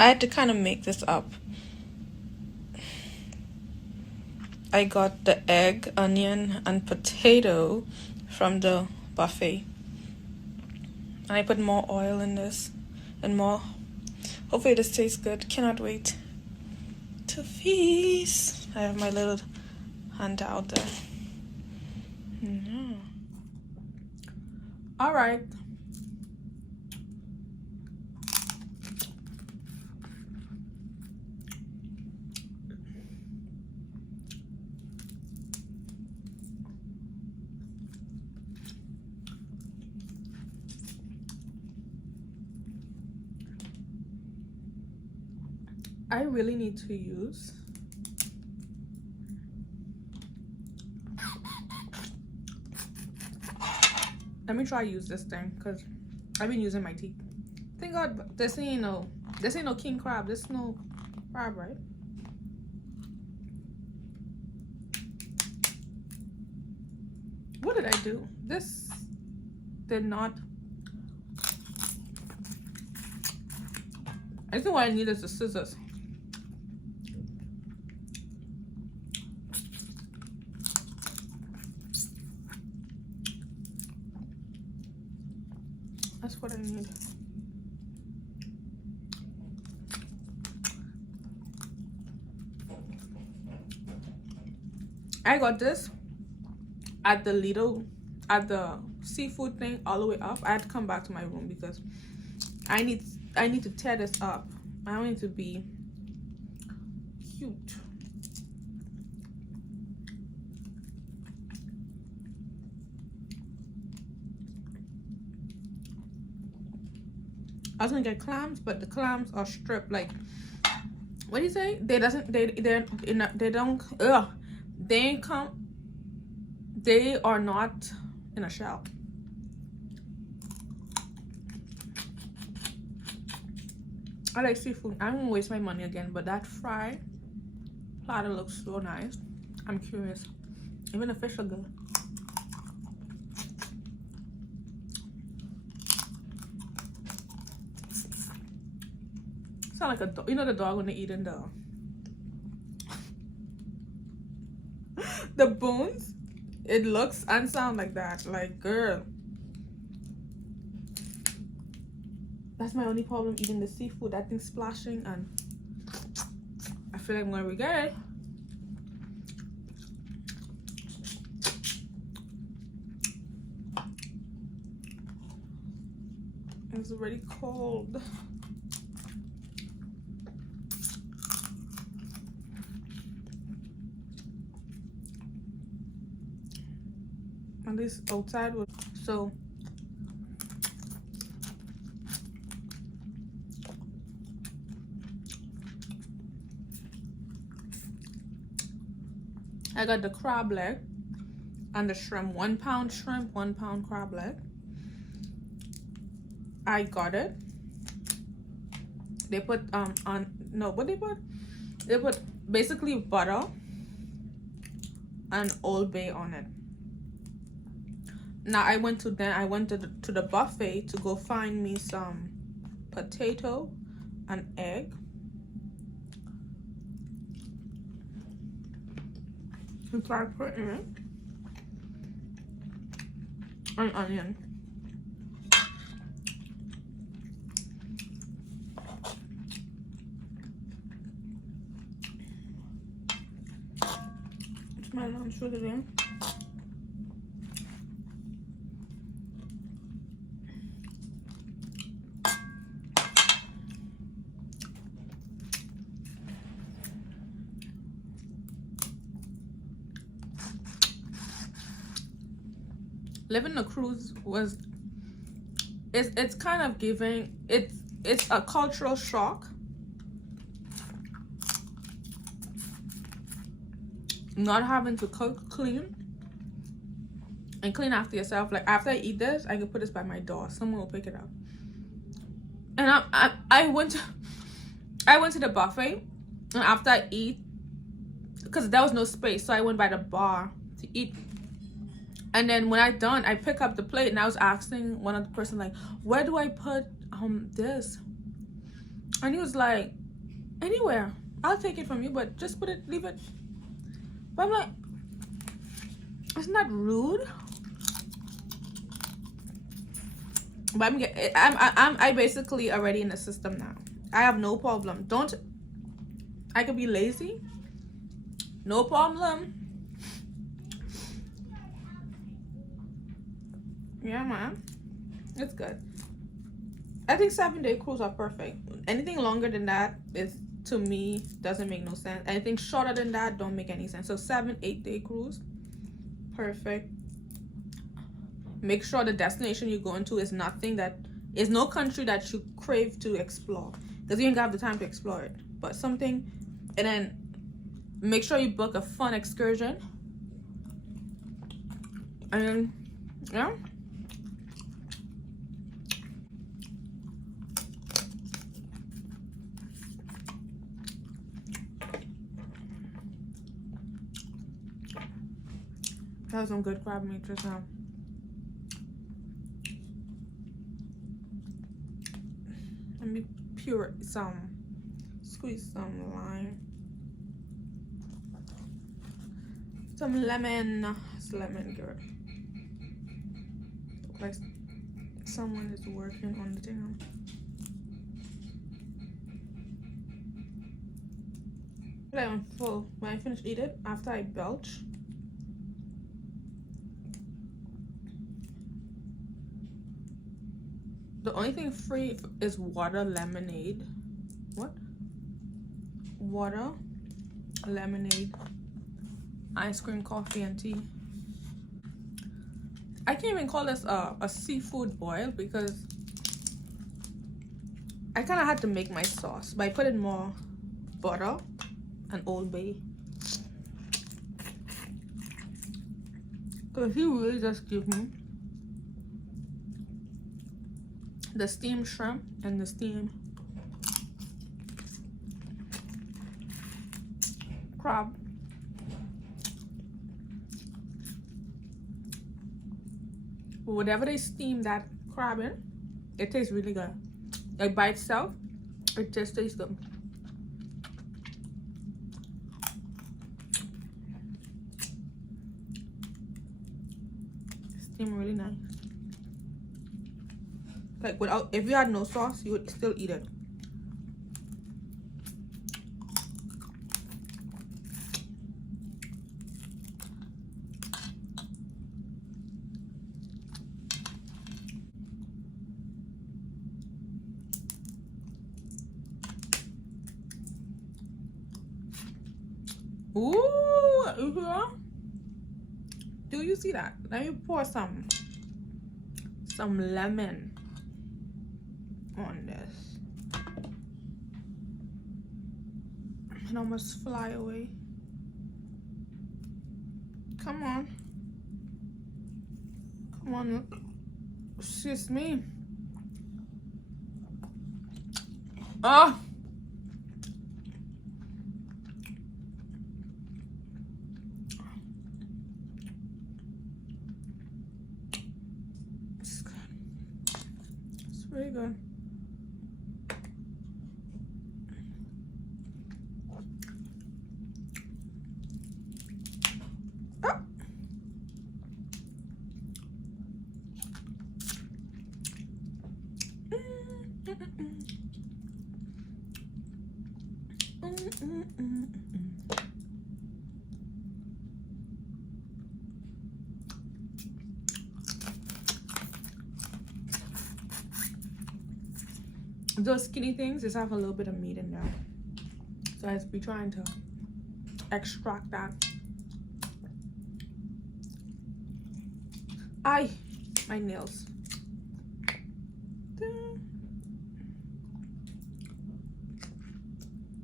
I had to kind of make this up. I got the egg, onion, and potato from the buffet. And I put more oil in this and more. Hopefully this tastes good. Cannot wait to feast. I have my little hand out there. All right. I really need to use let me try use this thing because I've been using my teeth. Thank God this ain't no king crab. This is no crab, right? What did I do? This did not. I think what I need is the scissors. That's what I need. I got this at the seafood thing all the way up. I had to come back to my room because I need to tear this up. I want it to be cute. I was gonna get clams, but the clams are stripped. Like, what do you say? They are not in a shell. I like seafood. I'm gonna waste my money again, but that fry platter looks so nice. I'm curious. Even the fish are good. Sound like a dog. You know the dog when they eat in the bones? It looks and sound like that. Like, girl. That's my only problem eating the seafood. That thing's splashing and I feel like I'm gonna regret it. It's already cold. At least outside was so. I got the crab leg and the shrimp. 1 pound shrimp, 1 pound crab leg. I got it. They put they put basically butter and Old Bay on it. Now I went to the buffet to go find me some potato and egg. And so I put in it an onion. It's my lunch for today. Living the cruise was it's kind of giving it's a cultural shock. Not having to cook, clean after yourself. Like, after I eat this, I can put this by my door. Someone will pick it up. And I went to the buffet, and after I eat, because there was no space, so I went by the bar to eat. And then when I done, I pick up the plate, and I was asking one of the person, like, where do I put this? And he was like, anywhere, I'll take it from you, but just put it, leave it. But I'm like, isn't that rude? But I basically already in the system now. I have no problem. I could be lazy, no problem. Yeah, man, it's good. I think 7-day cruise are perfect. Anything longer than that is, to me, doesn't make no sense. Anything shorter than that don't make any sense. So 7-8 day cruise, perfect. Make sure the destination you're going to is nothing that is no country that you crave to explore, because you ain't got the time to explore it. But something, and then make sure you book a fun excursion. And yeah. That was some good crab meat just now. Let me squeeze some lime. Some lemon. It's lemon, girl. Like someone is working on the thing. But I'm full. When I finish eating, after I belch, the only thing free is water, lemonade. What? Water, lemonade, ice cream, coffee, and tea. I can't even call this a seafood boil, because I kind of had to make my sauce by putting more butter and Old Bay. Because he really just gave me the steamed shrimp and the steamed crab. But whatever they steam that crab in, it tastes really good. Like by itself, it just tastes good. Steam really nice. Like without, if you had no sauce, you would still eat it. Ooh, do you see that? Let me pour some lemon on this. It almost fly away. Come on. Come on. Excuse me. Ah. It's good. It's really good. Those skinny things just have a little bit of meat in there, so I just be trying to extract that. My nails.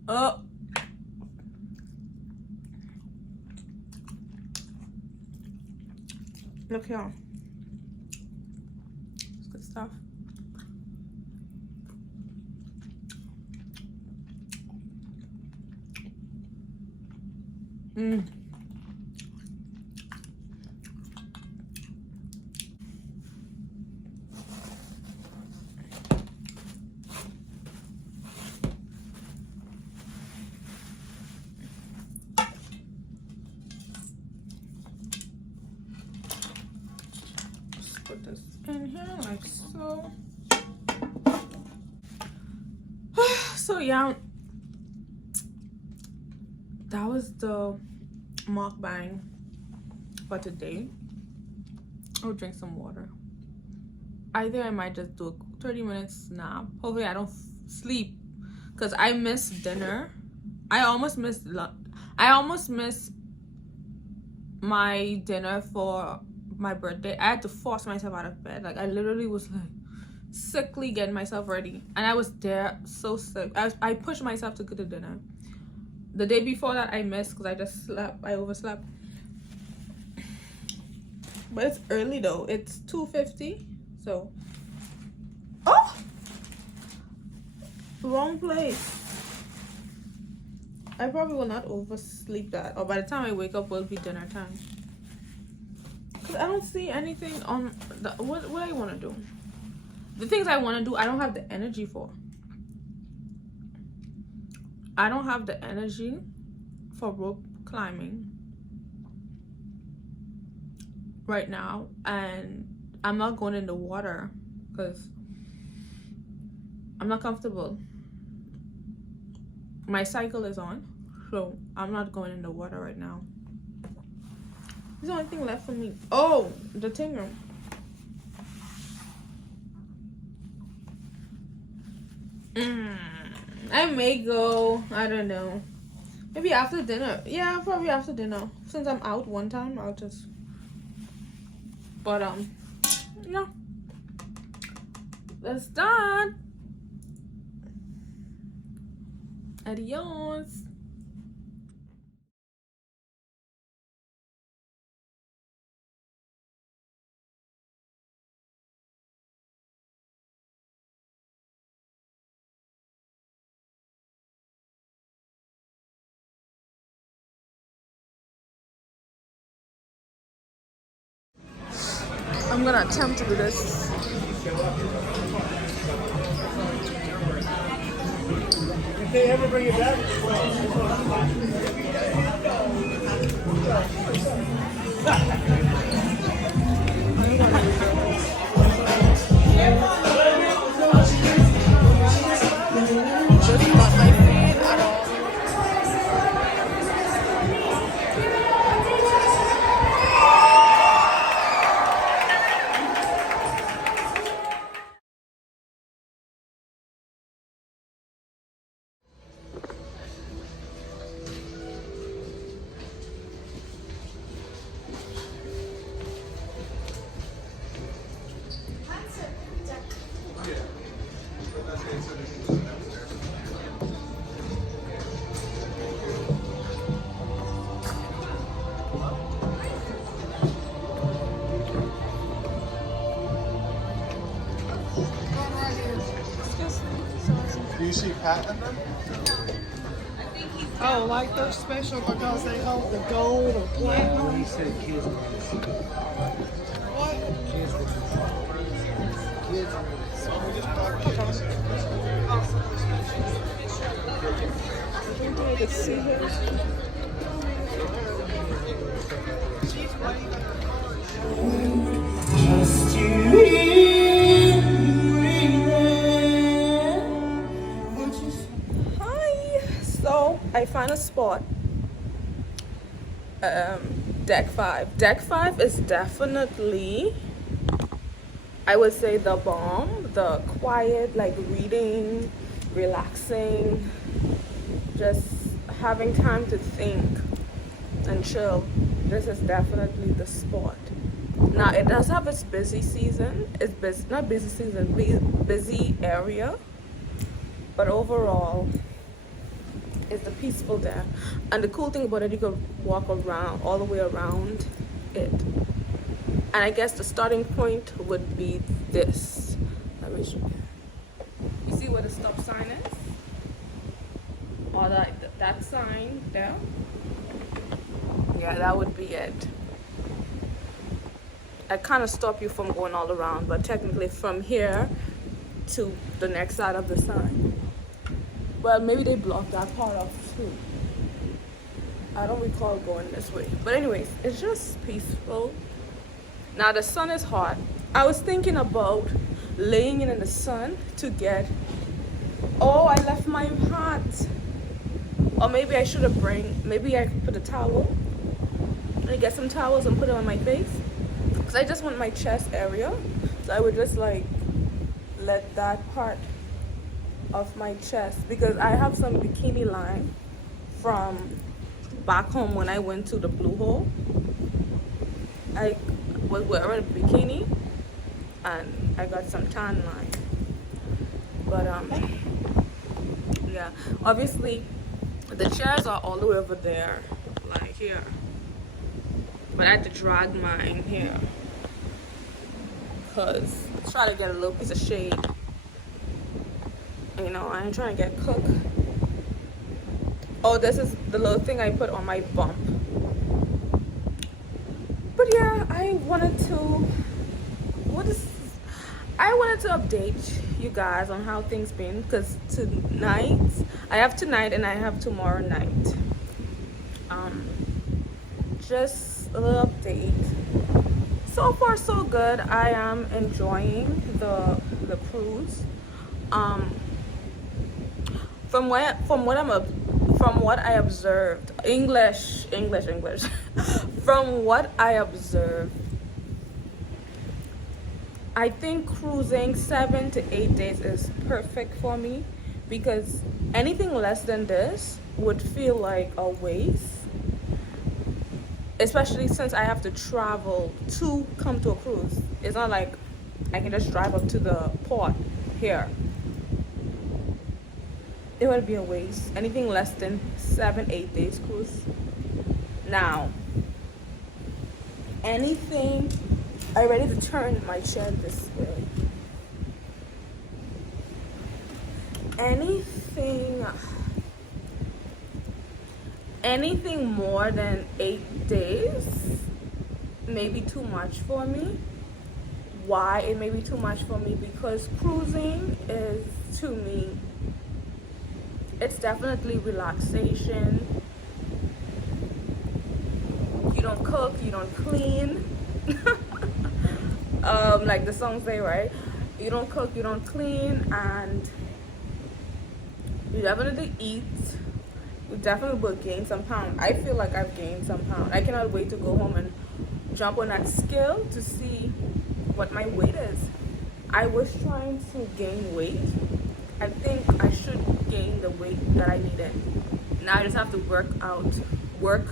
Oh. Look here. It's good stuff. like so. So yeah, that was the mukbang for today. I'll drink some water. I think I might just do a 30-minute nap. Hopefully I don't sleep, because I missed dinner. I almost missed my dinner for my birthday. I had to force myself out of bed. Like I literally was like sickly getting myself ready, and I was there so sick. I pushed myself to go to dinner. The day before that I missed because I just slept. I overslept. But it's early though. It's 2:50. So oh, wrong place. I probably will not oversleep that, or by the time I wake up will be dinner time. Cause I don't see anything on the what I want to do. The things I want to do, I don't have the energy for. I don't have the energy for rope climbing right now, and I'm not going in the water because I'm not comfortable. My cycle is on, so I'm not going in the water right now. There's the only thing left for me. Oh, the tinger. I may go. I don't know. Maybe after dinner. Yeah, probably after dinner. Since I'm out one time, I'll just. But yeah. That's done. Adios. I'm gonna attempt to do this. If they ever bring it back, Just not my feet at all. do you see Pat in them? Oh, like they're special because they hold the gold or platinum. He said kids. What? Kids. Kids. So we just I think we need to see her. She's waving her card. Just you. So I found a spot. Deck 5. Deck 5 is definitely, I would say, the bomb. The quiet, like reading, relaxing, just having time to think and chill. This is definitely the spot. Now it does have its busy season. It's busy, not busy season, busy area. But overall, it's the peaceful there. And the cool thing about it, you can walk around, all the way around it. And I guess the starting point would be this. Let me show you. You see where the stop sign is? Or that sign there? Yeah, that would be it. I kind of stop you from going all around, but technically from here to the next side of the sign. Well, maybe they blocked that part off too. I don't recall going this way. But anyways, it's just peaceful. Now the sun is hot. I was thinking about laying it in the sun to get. Oh, I left my hat. Or maybe I should have maybe I could put a towel. I get some towels and put it on my face. Because I just want my chest area. So I would just like let that part of my chest. Because I have some bikini line from back home when I went to the Blue Hole. I was wearing a bikini and I got some tan line. But yeah, obviously the chairs are all the way over there, like here. But I had to drag mine here because try to get a little piece of shade. You know, I ain't trying to get cooked. Oh, this is the little thing I put on my bump. But yeah, I wanted to update you guys on how things been, because tonight I have tonight and I have tomorrow night. Just a little update. So far so good. I am enjoying the cruise. From what I observed, English. From what I observed, I think cruising 7 to 8 days is perfect for me, because anything less than this would feel like a waste, especially since I have to travel to come to a cruise. It's not like I can just drive up to the port here. It would be a waste. Anything less than 7-8 days cruise. Now, anything, I'm ready to turn my chair this way. Anything more than 8 days may be too much for me. Why it may be too much for me? Because cruising is, to me, it's definitely relaxation. You don't cook, you don't clean. Like the song say, right? You don't cook, you don't clean, and you definitely eat. You definitely will gain some pound. I feel like I've gained some pound. I cannot wait to go home and jump on that scale to see what my weight is. I was trying to gain weight. I think I should gain the weight that I needed. Now I just have to work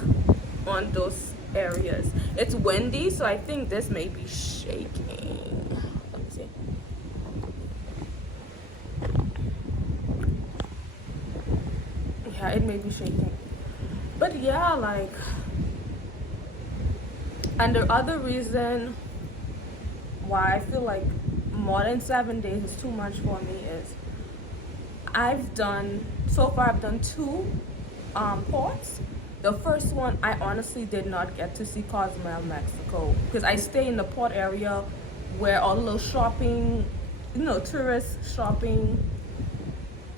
on those areas. It's windy, so I think this may be shaking. Let me see. Yeah, it may be shaking. But yeah, like, and the other reason why I feel like more than 7 days is too much for me is so far I've done 2 ports. The first one, I honestly did not get to see Cozumel, Mexico, because I stay in the port area where all the little shopping, tourist shopping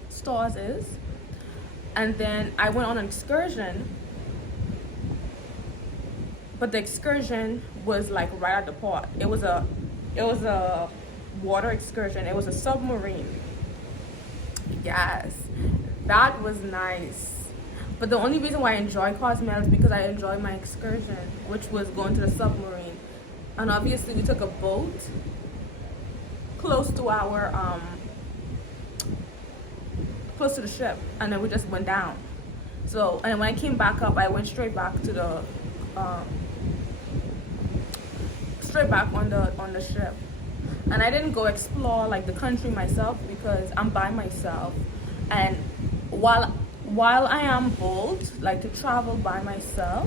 stores is. And then I went on an excursion, but the excursion was like right at the port. It was a water excursion. It was a submarine. Yes, that was nice. But the only reason why I enjoy Cozumel is because I enjoy my excursion, which was going to the submarine. And obviously we took a boat close to the ship, and then we just went down. So, and then when I came back up, I went straight back to the on the ship. And I didn't go explore like the country myself because I'm by myself. And while I am bold, like to travel by myself,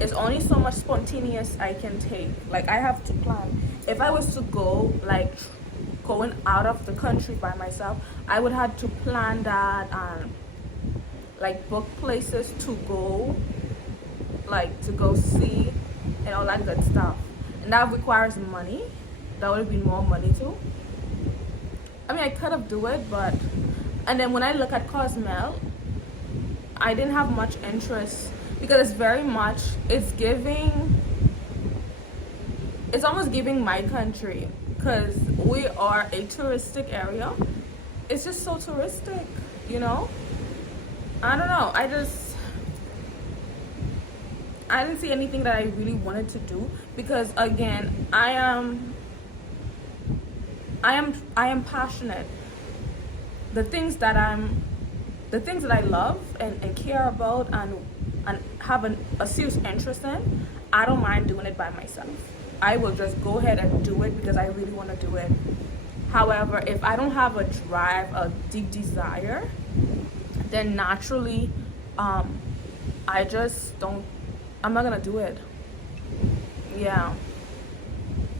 it's only so much spontaneous I can take. Like I have to plan. If I was to go like going out of the country by myself, I would have to plan that and like book places to go, like to go see and all that good stuff. And that requires money. That would have been more money too. I mean, I could have do it, but, and then when I look at Cozumel, I didn't have much interest because it's almost giving my country. because we are a touristic area. It's just so touristic, you know. I don't know. I didn't see anything that I really wanted to do because again, I am passionate. The things that I love and care about and have a serious interest in, I don't mind doing it by myself. I will just go ahead and do it because I really want to do it. However, if I don't have a drive, a deep desire, then naturally, I just don't. I'm not gonna do it. Yeah.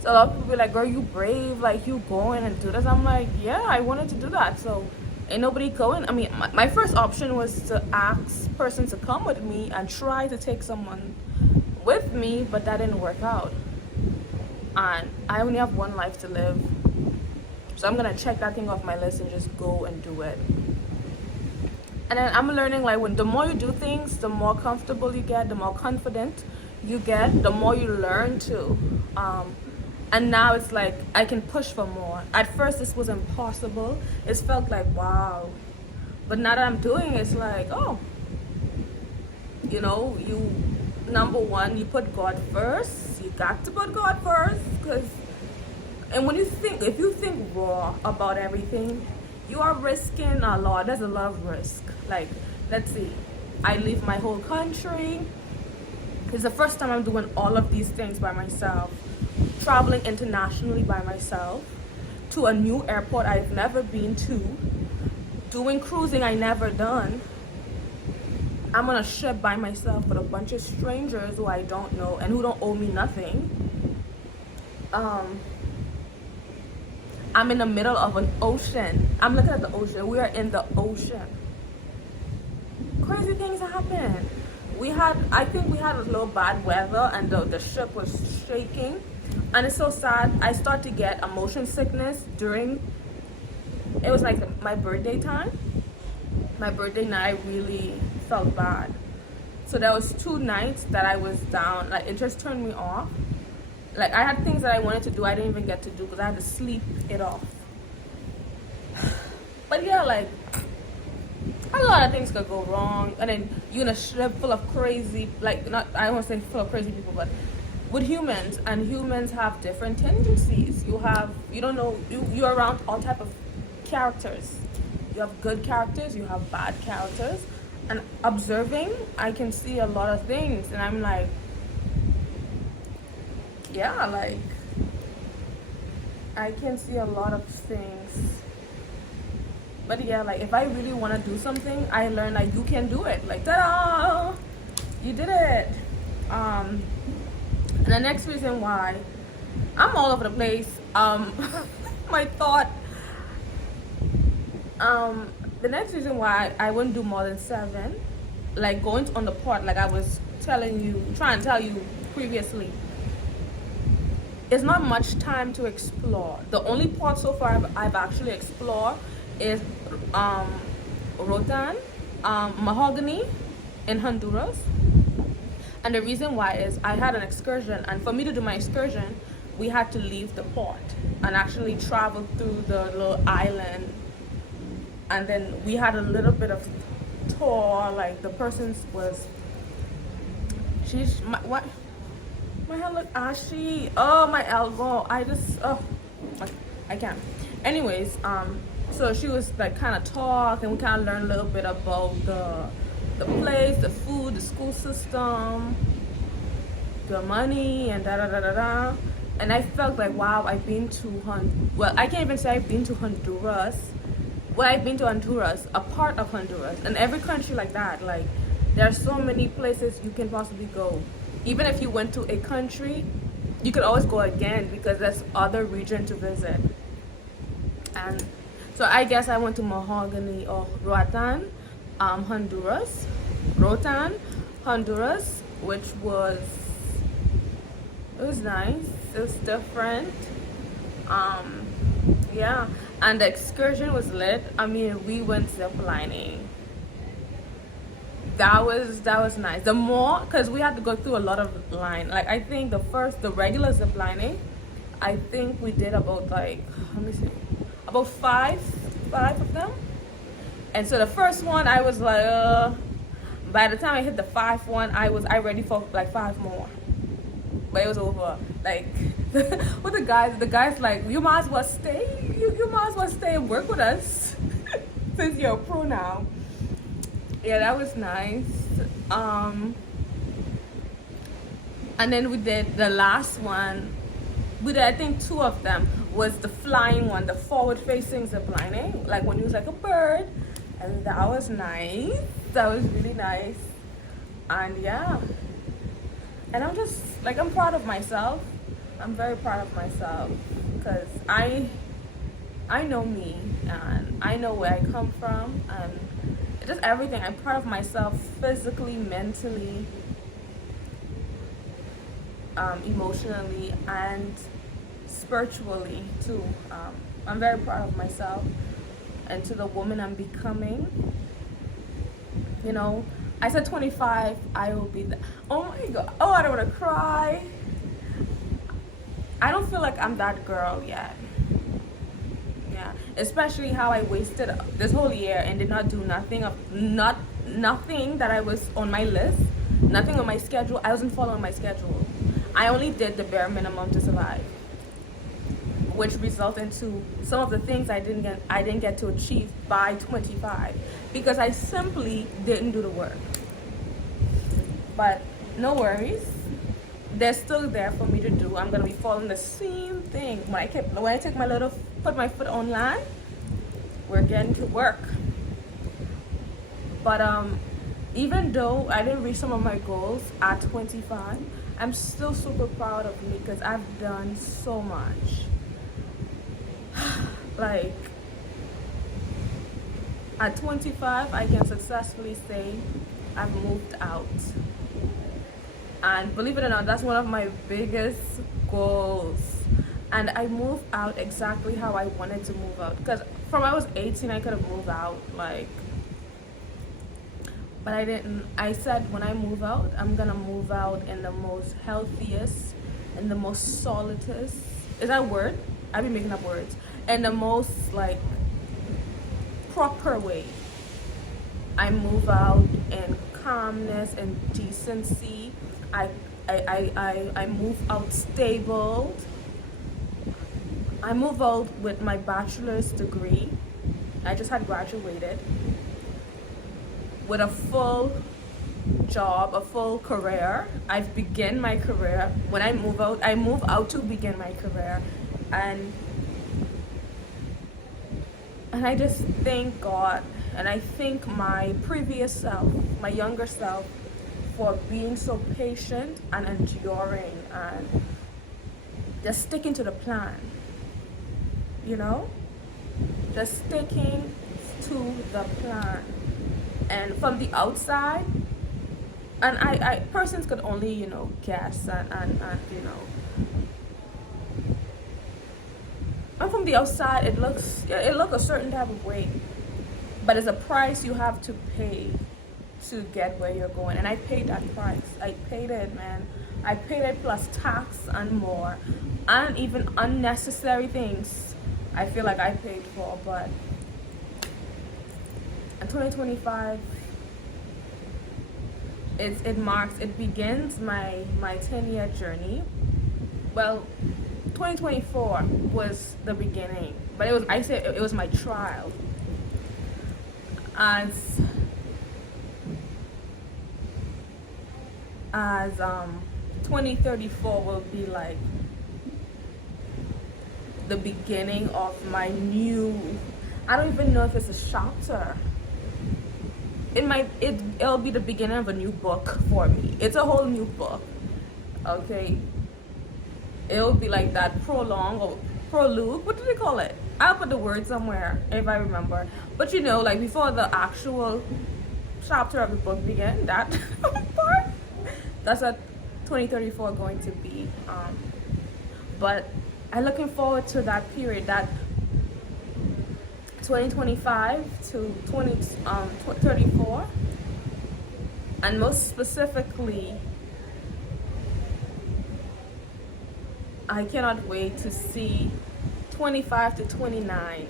So a lot of people be like, "Girl, you brave, like you going and do this." I'm like, "Yeah, I wanted to do that." So ain't nobody going. I mean, my first option was to ask person to come with me and try to take someone with me, but that didn't work out. And I only have one life to live. So I'm gonna check that thing off my list and just go and do it. And then I'm learning, like, when the more you do things, the more comfortable you get, the more confident you get, the more you learn too. And now it's like I can push for more. At first this was impossible. It felt like wow. But now that I'm doing it, it's like, oh, you know, you number one, you put God first. You got to put God first, and when you think, if you think raw about everything, you are risking a lot. There's a lot of risk. Like, let's see, I leave my whole country. It's the first time I'm doing all of these things by myself, traveling internationally by myself, to a new airport I've never been to, doing cruising I never done. I'm on a ship by myself with a bunch of strangers who I don't know and who don't owe me nothing. I'm in the middle of an ocean. I'm looking at the ocean. We are in the ocean. Crazy things happen. I think we had a little bad weather and the ship was shaking. And it's so sad. I start to get motion sickness it was like my birthday time. My birthday night really felt bad. So there was 2 nights that I was down. Like, it just turned me off. Like, I had things that I wanted to do I didn't even get to do because I had to sleep it off. But yeah, like, a lot of things could go wrong. And then you're in a ship full of crazy, like, not, I don't want to say full of crazy people, but with humans. And humans have different tendencies. You're around all type of characters. You have good characters, you have bad characters. And observing, I can see a lot of things. And I'm like, yeah, like, I can see a lot of things. But yeah, like, if I really want to do something, I learn, like, you can do it. Like, ta-da! You did it. And the next reason why, I'm all over the place. My thought, the next reason why I wouldn't do more than 7, like going on the port, like I was trying to tell you previously, it's not much time to explore. The only port so far I've actually explored is Roatán, Mahogany in Honduras. And the reason why is I had an excursion, and for me to do my excursion, we had to leave the port and actually travel through the little island. And then we had a little bit of tour, like the person's was, my hair look ashy. Oh, my elbow. I can't. Anyways, so she was like kind of talk, and we kind of learned a little bit about the place, the food, the school system, the money, and da da da da da. And I felt like, wow, I've been to well, I can't even say I've been to Honduras. Well, I've been to Honduras, a part of Honduras, and every country like that. Like, there are so many places you can possibly go. Even if you went to a country, you could always go again because there's other region to visit. And so I guess I went to Mahogany or Roatán, Honduras. Roatán, Honduras, which was, it was nice. It was different. Yeah, and the excursion was lit. I mean, we went ziplining. That was nice. Because we had to go through a lot of line. Like, I think the regular ziplining, I think we did about like, let me see, about five of them. And so the first one, I was like, by the time I hit the fifth one, I ready for like 5 more. But it was over. Like, with the guys like, you might as well stay. You might as well stay and work with us since you're a pro now. Yeah, that was nice. And then we did the last one. We did, I think 2 of them. Was the flying one, the forward-facing ziplining, like when you was like a bird, and that was nice. That was really nice. And yeah, and I'm just like, I'm proud of myself. I'm very proud of myself because I know me and I know where I come from and just everything. I'm proud of myself physically, mentally, emotionally, and spiritually too. I'm very proud of myself and to the woman I'm becoming. You know, I said 25, I will be the, oh my god, oh, I don't want to cry. I don't feel like I'm that girl yet. Yeah, especially how I wasted this whole year and did not do nothing that I was on my list, nothing on my schedule. I wasn't following my schedule. I only did the bare minimum to survive, which resulted into some of the things I didn't get to achieve by 25 because I simply didn't do the work. But no worries, they're still there for me to do. I'm gonna be following the same thing. When I take put my foot on land, we're getting to work. But even though I didn't reach some of my goals at 25, I'm still super proud of me because I've done so much. Like, at 25, I can successfully say I've moved out. And believe it or not, that's one of my biggest goals. And I moved out exactly how I wanted to move out. Because from I was 18, I could have moved out, like, but I didn't. I said when I move out, I'm gonna move out in the most healthiest, in the most solidest. Is that a word? I've been making up words. In the most like proper way. I move out in calmness and decency. I move out stable. I move out with my bachelor's degree. I just had graduated. With a full job, a full career. I've begun my career. When I move out to begin my career. And I just thank God and I thank my previous self, my younger self, for being so patient and enduring and just sticking to the plan. You know? Just sticking to the plan. And from the outside, and I persons could only, you know, guess and you know. And from the outside, it looks a certain type of way, but it's a price you have to pay to get where you're going. And I paid that price. I paid it, man. I paid it plus tax and more, and even unnecessary things I feel like I paid for. But in 2025, it begins my 10-year journey. Well, 2024 was the beginning, but it was my trial. As 2034 will be like the beginning of my new, I don't even know if it's a chapter. It'll be the beginning of a new book for me. It's a whole new book. Okay. It'll be like that prologue or prologue. What do they call it? I'll put the word somewhere if I remember. But you know, like before the actual chapter of the book begin, that part, that's what 2034 going to be. But I'm looking forward to that period, that 2025 to 2034, and most specifically I cannot wait to see 25 to 29,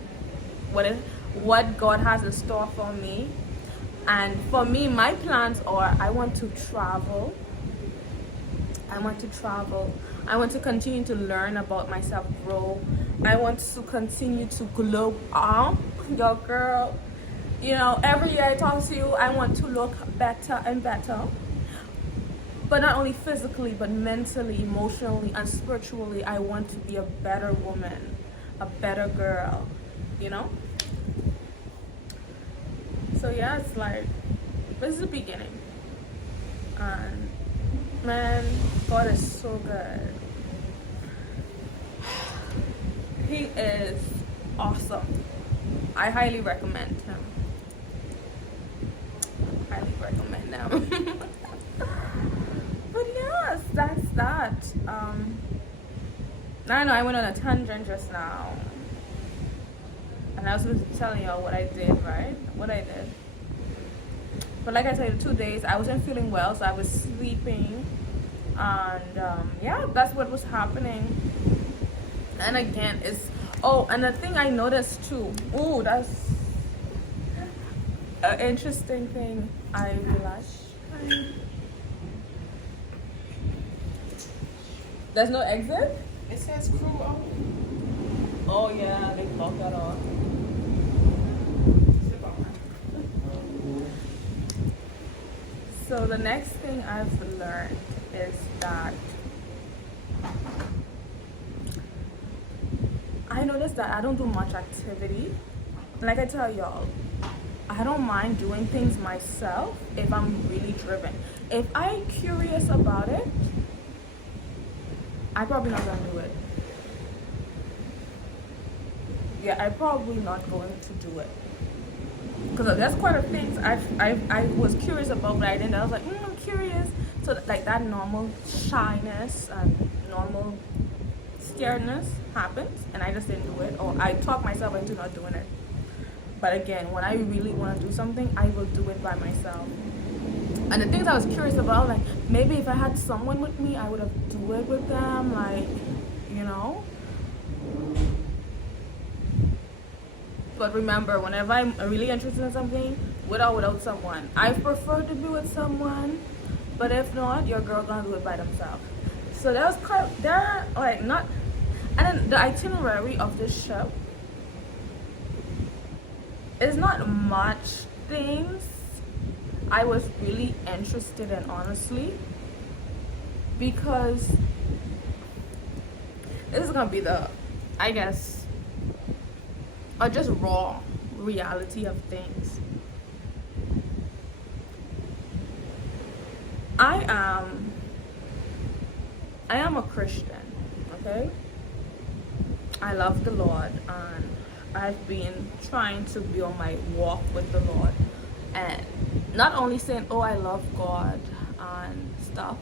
what God has in store for me. And for me, my plans are I want to travel. I want to travel. I want to continue to learn about myself, grow. I want to continue to glow up, your girl. You know, every year I talk to you, I want to look better and better. But not only physically, but mentally, emotionally, and spiritually, I want to be a better woman, a better girl, you know? So yeah, it's like, this is the beginning. And man, God is so good. He is awesome. I highly recommend him. Highly recommend him. But yes, that's that. I know I went on a tangent just now. And I was supposed to tell y'all what I did, right? What I did. But like I said, 2 days, I wasn't feeling well, so I was sleeping. And yeah, that's what was happening. And again, and the thing I noticed too, that's an interesting thing I realized. There's no exit? It says crew open. Oh yeah, they blocked that off. So the next thing I've learned is that I noticed that I don't do much activity. Like I tell y'all, I don't mind doing things myself if I'm really driven. If I'm curious about it, I'm probably not gonna do it. Yeah, I'm probably not going to do it. Because there's quite a few things I was curious about, but I didn't. I was like, I'm curious. So like that normal shyness and normal scaredness happens, and I just didn't do it, or I talk myself into not doing it. But again, when I really want to do something, I will do it by myself. And the things I was curious about, like maybe if I had someone with me, I would have do it with them, like, you know. But remember, whenever I'm really interested in something, with or without someone, I prefer to be with someone. But if not, your girl gonna do it by themselves. So that was kind of, they're like not. And then the itinerary of this ship is not much things I was really interested in, honestly, because this is gonna be the, I guess, or just raw reality of things. I am a Christian, okay? I love the Lord, and I've been trying to be on my walk with the Lord, and not only saying, oh, I love God and stuff,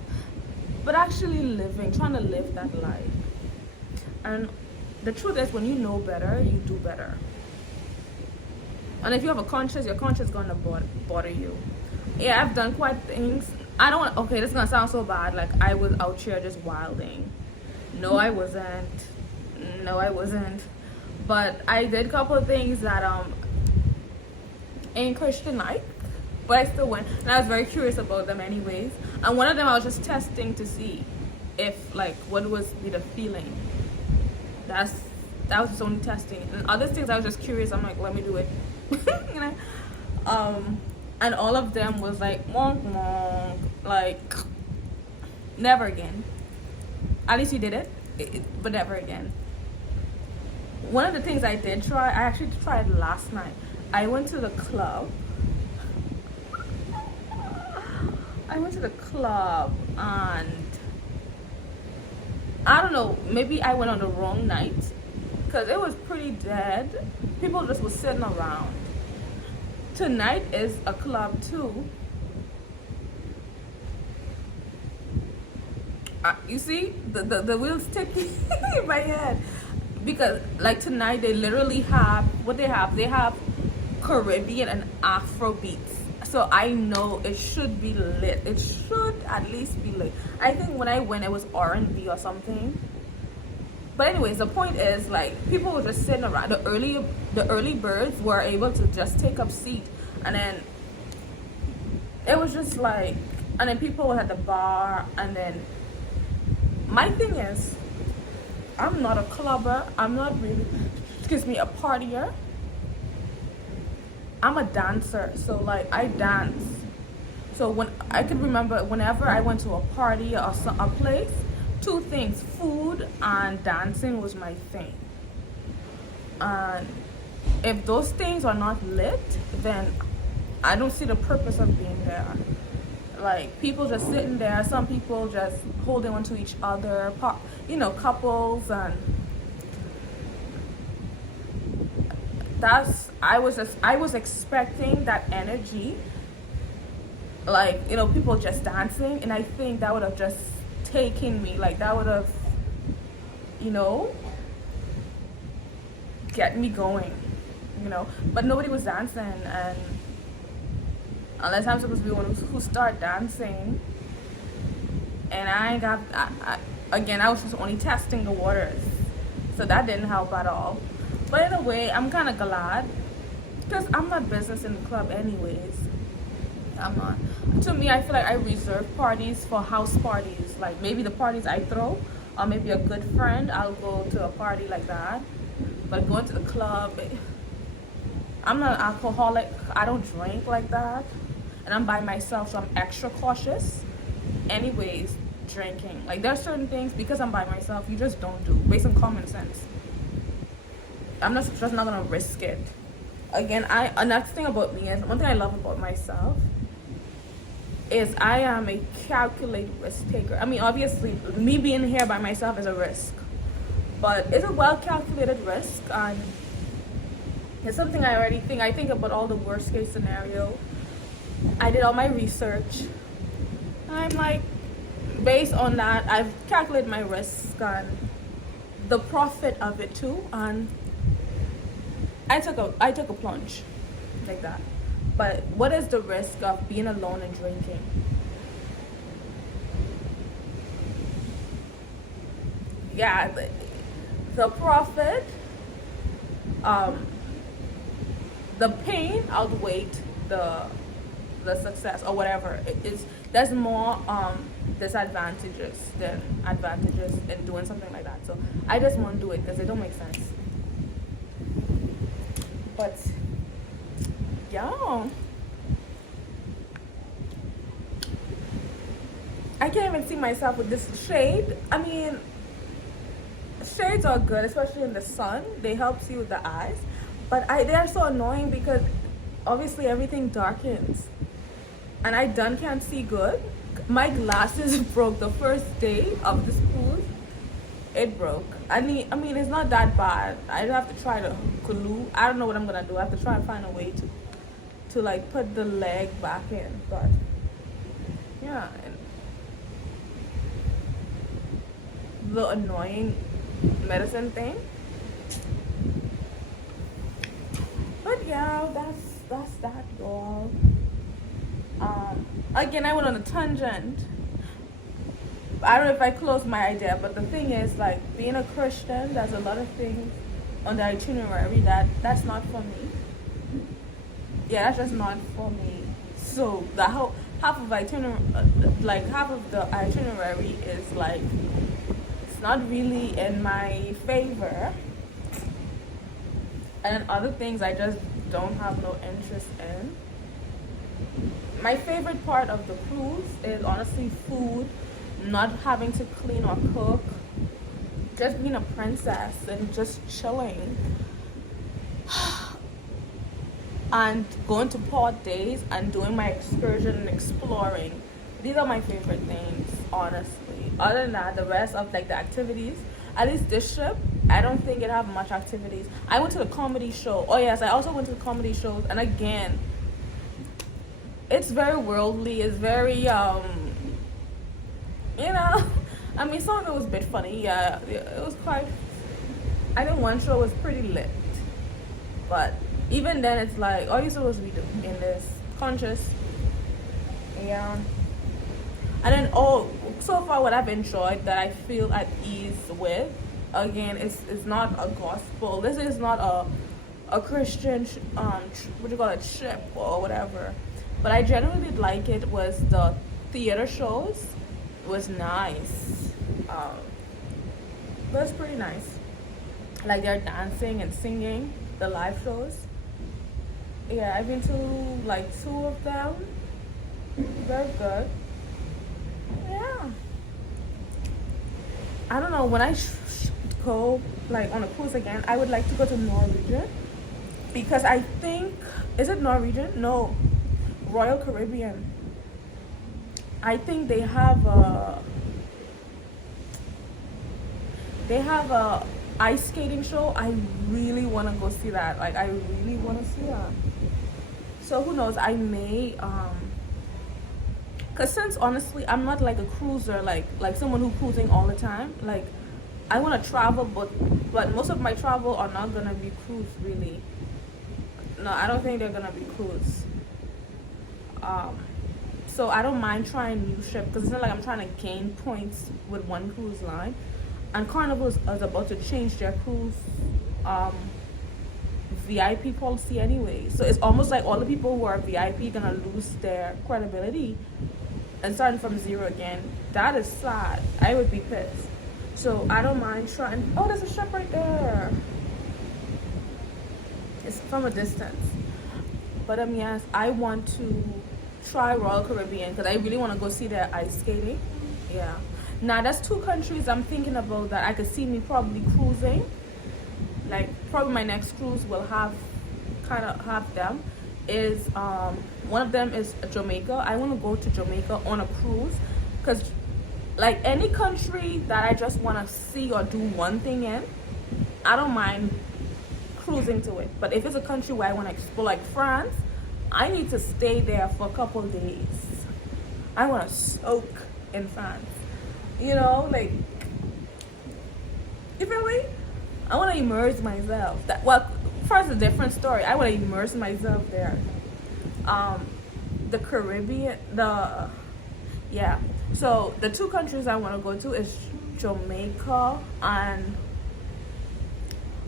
but actually trying to live that life. And the truth is, when you know better, you do better. And if you have a conscience, your conscience is gonna bother you. Yeah, I've done quite things. Okay, this is gonna sound so bad, like I was out here just wilding. No, I wasn't. But I did a couple of things that ain't Christian like, but I still went, and I was very curious about them anyways. And one of them I was just testing to see if, like, what was the feeling. That was just only testing. And other things I was just curious. I'm like, let me do it. You know. And all of them was like, wonk wonk, like, never again. At least you did it, but never again. One of the things I did try, I actually tried last night. I went to the club. And I don't know, maybe I went on the wrong night, because it was pretty dead. People just were sitting around. Tonight is a club too. You see the wheels ticking in my head, because like tonight they literally have what they have Caribbean and Afro beats. So I know it should be lit. It should at least be lit. I think when I went, it was R&B or something. But anyways, the point is, like, people were just sitting around. The early birds were able to just take up seat, and then it was just like, and then people were at the bar, and then my thing is, I'm not a clubber. I'm not really, excuse me, a partier. I'm a dancer, so like I dance. So when I could remember, whenever I went to a party or a place, two things: food and dancing was my thing. And if those things are not lit, then I don't see the purpose of being there. Like, people just sitting there, some people just holding on to each other, you know, couples, and I was expecting that energy, like, you know, people just dancing, and I think that would have just taken me, like, that would have, you know, get me going, you know. But nobody was dancing, and unless I'm supposed to be one who start dancing, and again, I was just only testing the waters, so that didn't help at all. But in a way, I'm kind of glad, because I'm not business in the club anyways. I'm not. To me, I feel like I reserve parties for house parties, like maybe the parties I throw, or maybe a good friend, I'll go to a party like that. But going to the club, I'm not an alcoholic, I don't drink like that, and I'm by myself, so I'm extra cautious. Anyways, drinking, like, there are certain things, because I'm by myself, you just don't do, based on common sense. I'm just not gonna risk it. Again, another thing about me is, one thing I love about myself is I am a calculated risk taker. I mean, obviously, me being here by myself is a risk, but it's a well calculated risk, and it's something I already think. I think about all the worst case scenario. I did all my research. I'm like, based on that, I've calculated my risk and the profit of it too, and I took a plunge like that. But what is the risk of being alone and drinking? Yeah, the profit, the pain outweighed the success or whatever. There's more disadvantages than advantages in doing something like that. So I just won't do it because it don't make sense. But yeah, I can't even see myself with this shade. I mean, shades are good, especially in the sun. They help see with the eyes. But they are so annoying because obviously everything darkens, and I can't see good. My glasses broke the first day of this cruise. It broke. I mean, it's not that bad. I'd have to try to glue. I don't know what I'm gonna do. I have to try and find a way to like put the leg back in. But yeah, and the annoying medicine thing. But yeah, that's that, y'all. Again, I went on a tangent. I don't know if I closed my idea, but the thing is, like, being a Christian, there's a lot of things on the itinerary that's not for me. Yeah, that's just not for me. So the half of the itinerary is like, it's not really in my favor, and then other things I just don't have no interest in. My favorite part of the cruise is honestly food. Not having to clean or cook, just being a princess and just chilling, and going to port days and doing my excursion and exploring. These are my favorite things, honestly. Other than that, the rest of like the activities, at least this trip, I don't think it have much activities. I went to the comedy show. Oh yes, I also went to the comedy shows, and again, it's very worldly. It's very you know, I mean, some of it was a bit funny. Yeah, it was quite. I think one show was pretty lit, but even then, it's like, all you're supposed to be doing in this conscious. Yeah, and then so far what I've enjoyed that I feel at ease with again, it's not a gospel. This is not a Christian what do you call it, ship or whatever. But I generally did like it. Was the theater shows was nice. It was pretty nice. Like they're dancing and singing, the live shows. Yeah, I've been to like 2 of them. They're good. Yeah. I don't know, when I go like on a cruise again, I would like to go to Norwegian, because I think, is it Norwegian? No, Royal Caribbean. I think they have a ice skating show. I really want to go see that. Like, I really want to see that. So who knows, I may because since honestly I'm not like a cruiser, like someone who cruising all the time. Like, I want to travel, but most of my travel are not gonna be cruise, really. No, I don't think they're gonna be cruise. So I don't mind trying new ship, because it's not like I'm trying to gain points with one cruise line. And Carnival is about to change their cruise VIP policy anyway. So it's almost like all the people who are VIP gonna lose their credibility and starting from 0 again. That is sad. I would be pissed. So I don't mind trying. Oh, there's a ship right there. It's from a distance. But yes, I want to try Royal Caribbean, because I really want to go see their ice skating. Yeah. Now that's 2 countries I'm thinking about that I could see me probably cruising. Like, probably my next cruise will have them. Is one of them is Jamaica. I want to go to Jamaica on a cruise, because like any country that I just want to see or do one thing in, I don't mind cruising to it. But if it's a country where I want to explore, like France, I need to stay there for a couple days. I want to soak in France, you know, like, you feel me? I want to immerse myself. First, a different story. I want to immerse myself there. The Caribbean, yeah. So the 2 countries I want to go to is Jamaica and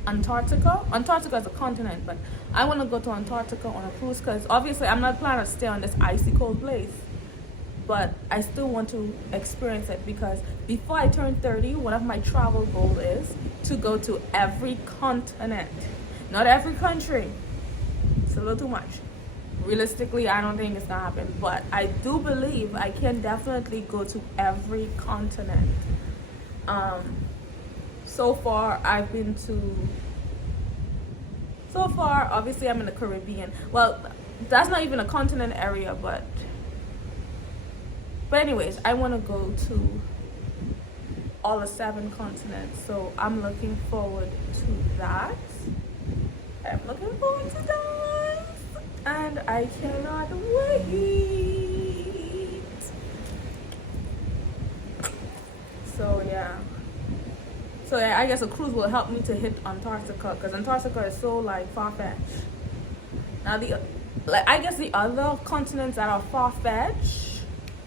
Antarctica. Antarctica is a continent, but I want to go to Antarctica on a cruise, because obviously I'm not planning to stay on this icy cold place. But I still want to experience it, because before I turn 30, one of my travel goals is to go to every continent. Not every country. It's a little too much. Realistically, I don't think it's gonna happen, but I do believe I can definitely go to every continent. So far, obviously I'm in the Caribbean. Well, that's not even a continent area, but anyways, I want to go to all the 7 continents. So I'm looking forward to that. I'm looking forward to that. And I cannot wait. So yeah, I guess a cruise will help me to hit Antarctica, because Antarctica is so like far-fetched. Now I guess the other continents that are far-fetched,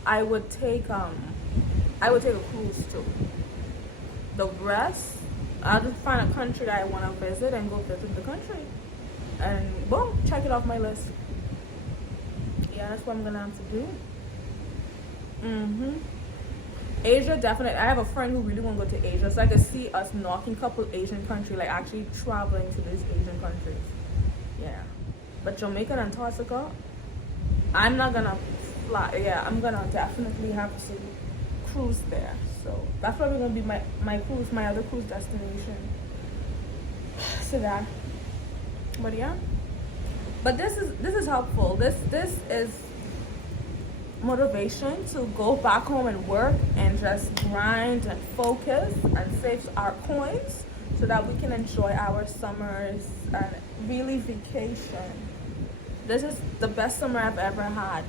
I would take a cruise to. The rest, I'll just find a country that I want to visit and go visit the country, and boom, check it off my list. Yeah, that's what I'm gonna have to do. Asia, definitely. I have a friend who really want to go to Asia, so I could see us knocking a couple Asian countries, like actually traveling to these Asian countries. Yeah, but Jamaica and Antarctica, I'm not gonna fly. Yeah, I'm gonna definitely have to cruise there. So that's probably gonna be my cruise, my other cruise destination. So that. But yeah. But this is helpful. This is motivation to go back home and work and just grind and focus and save our coins, so that we can enjoy our summers and really vacation. This is the best summer I've ever had.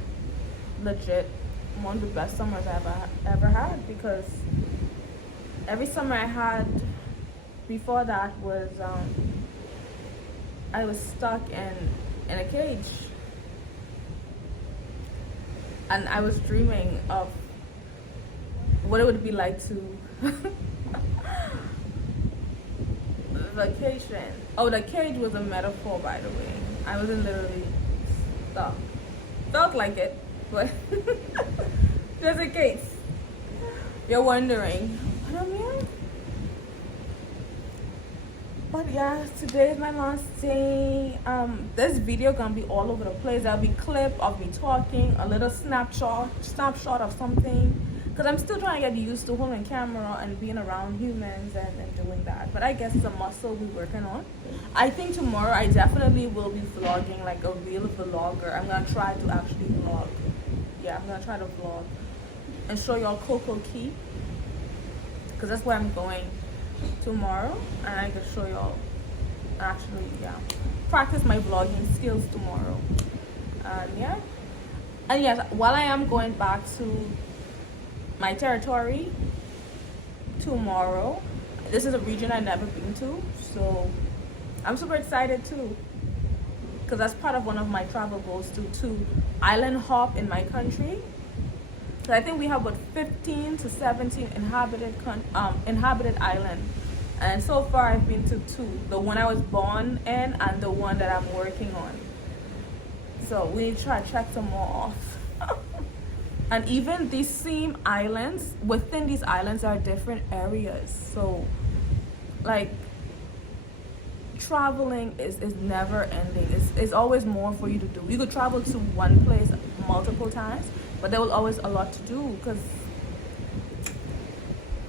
Legit, one of the best summers I've ever had, because every summer I had before that was I was stuck in a cage, and I was dreaming of what it would be like to vacation. Oh, the cage was a metaphor, by the way. I wasn't literally stuck. Felt like it, but just in case you're wondering what I'm here. But yeah, today is my last day. This video gonna be all over the place. There'll be clip of me talking, a little snapshot of something. Cause I'm still trying to get used to holding camera and being around humans and doing that. But I guess it's a muscle we're working on. I think tomorrow I definitely will be vlogging like a real vlogger. I'm gonna try to actually vlog. Yeah, I'm gonna try to vlog and show y'all Coco Key. Cause that's where I'm going tomorrow, and I can show y'all actually, yeah, practice my vlogging skills tomorrow. Yeah, and yes, while I am going back to my territory tomorrow, this is a region I've never been to, so I'm super excited too, because that's part of one of my travel goals to island hop in my country. So I think we have about 15 to 17 inhabited island, and so far I've been to 2, the one I was born in and the one that I'm working on. So we need to try to check some more off. And even these same islands, within these islands are different areas, so like traveling is never ending. It's always more for you to do. You could travel to one place multiple times, but there will always a lot to do, because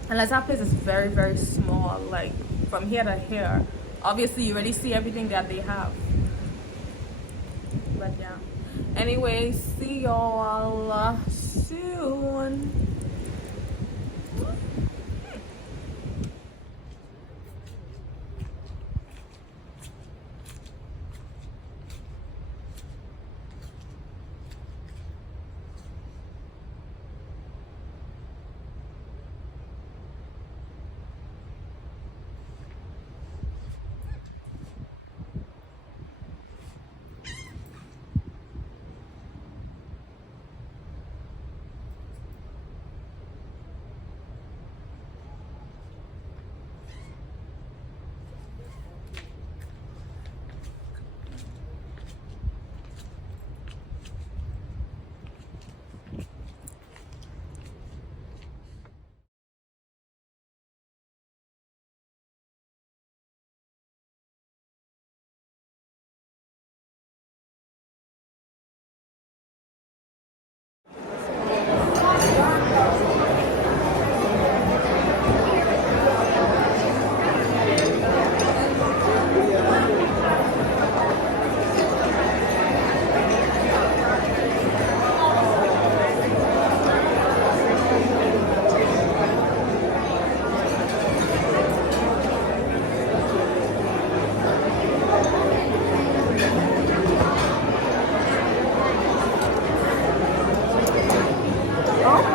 unless that place is very, very small, like from here to here, obviously you already see everything that they have. But yeah, anyway, see y'all soon.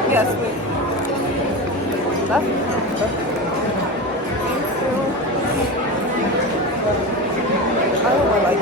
Yes, wait. That's I don't know, like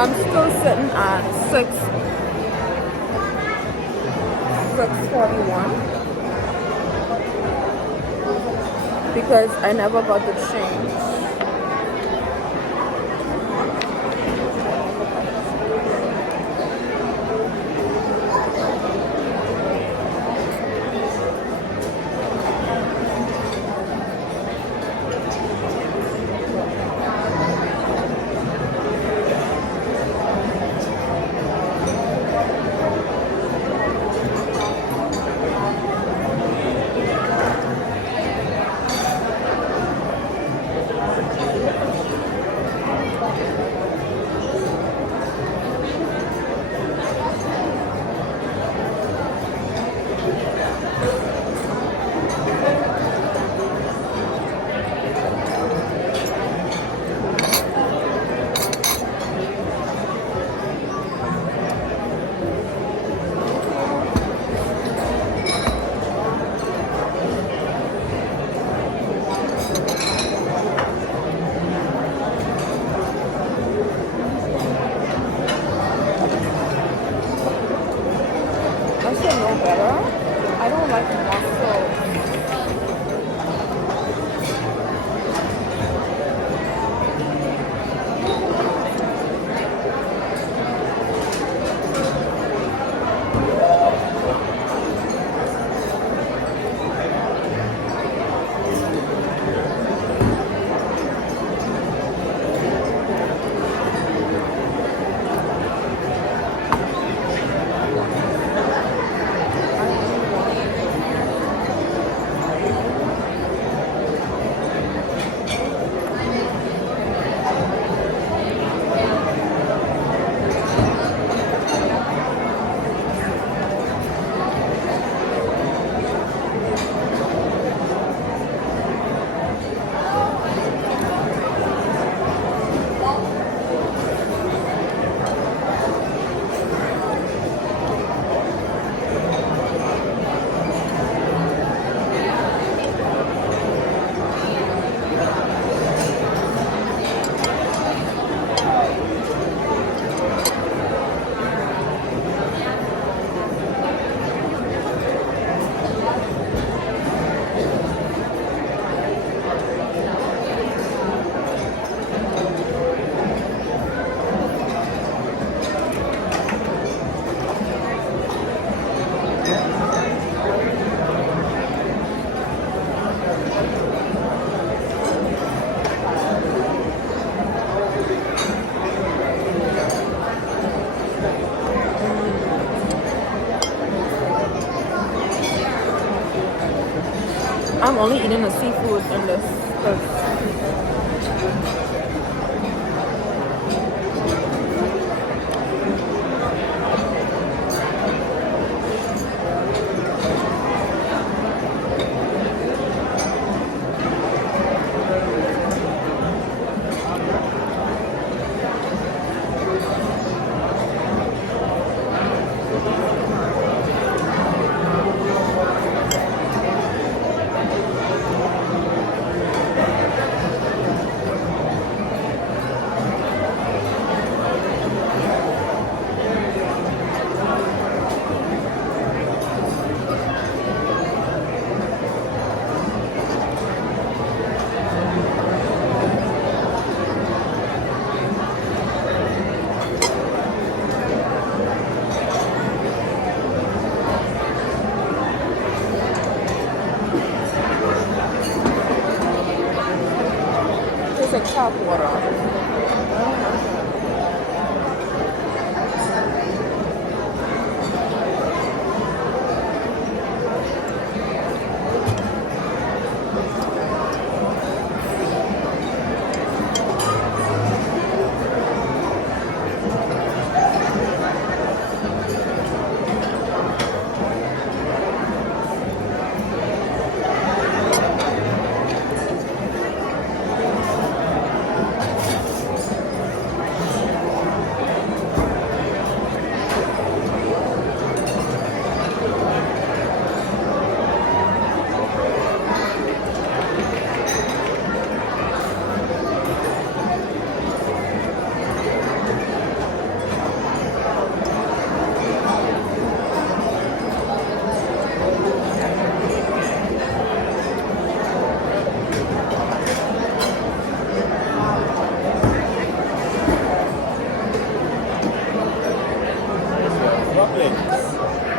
I'm still sitting at 6:41 because I never got the change. only eating the seafood in this. 'Cause it's like tap water.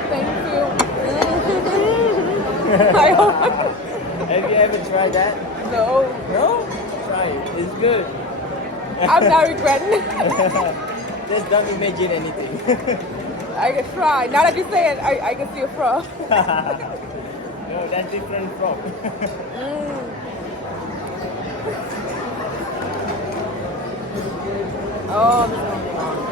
Thank you. I hope. Have you ever tried that? No, No? Try it. It's good. I'm not regretting it. Just don't imagine anything. I can try. Now that you say it, I can see a frog. No, that's different from. Oh, this is gonna be long.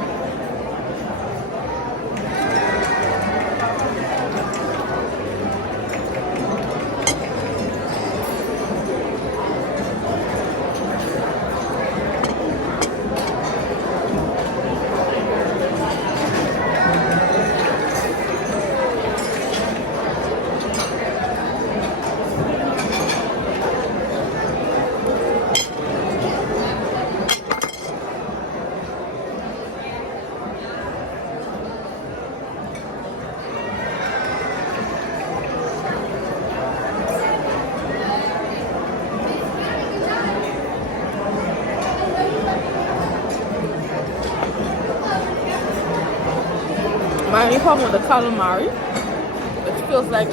My only problem with the calamari, it feels like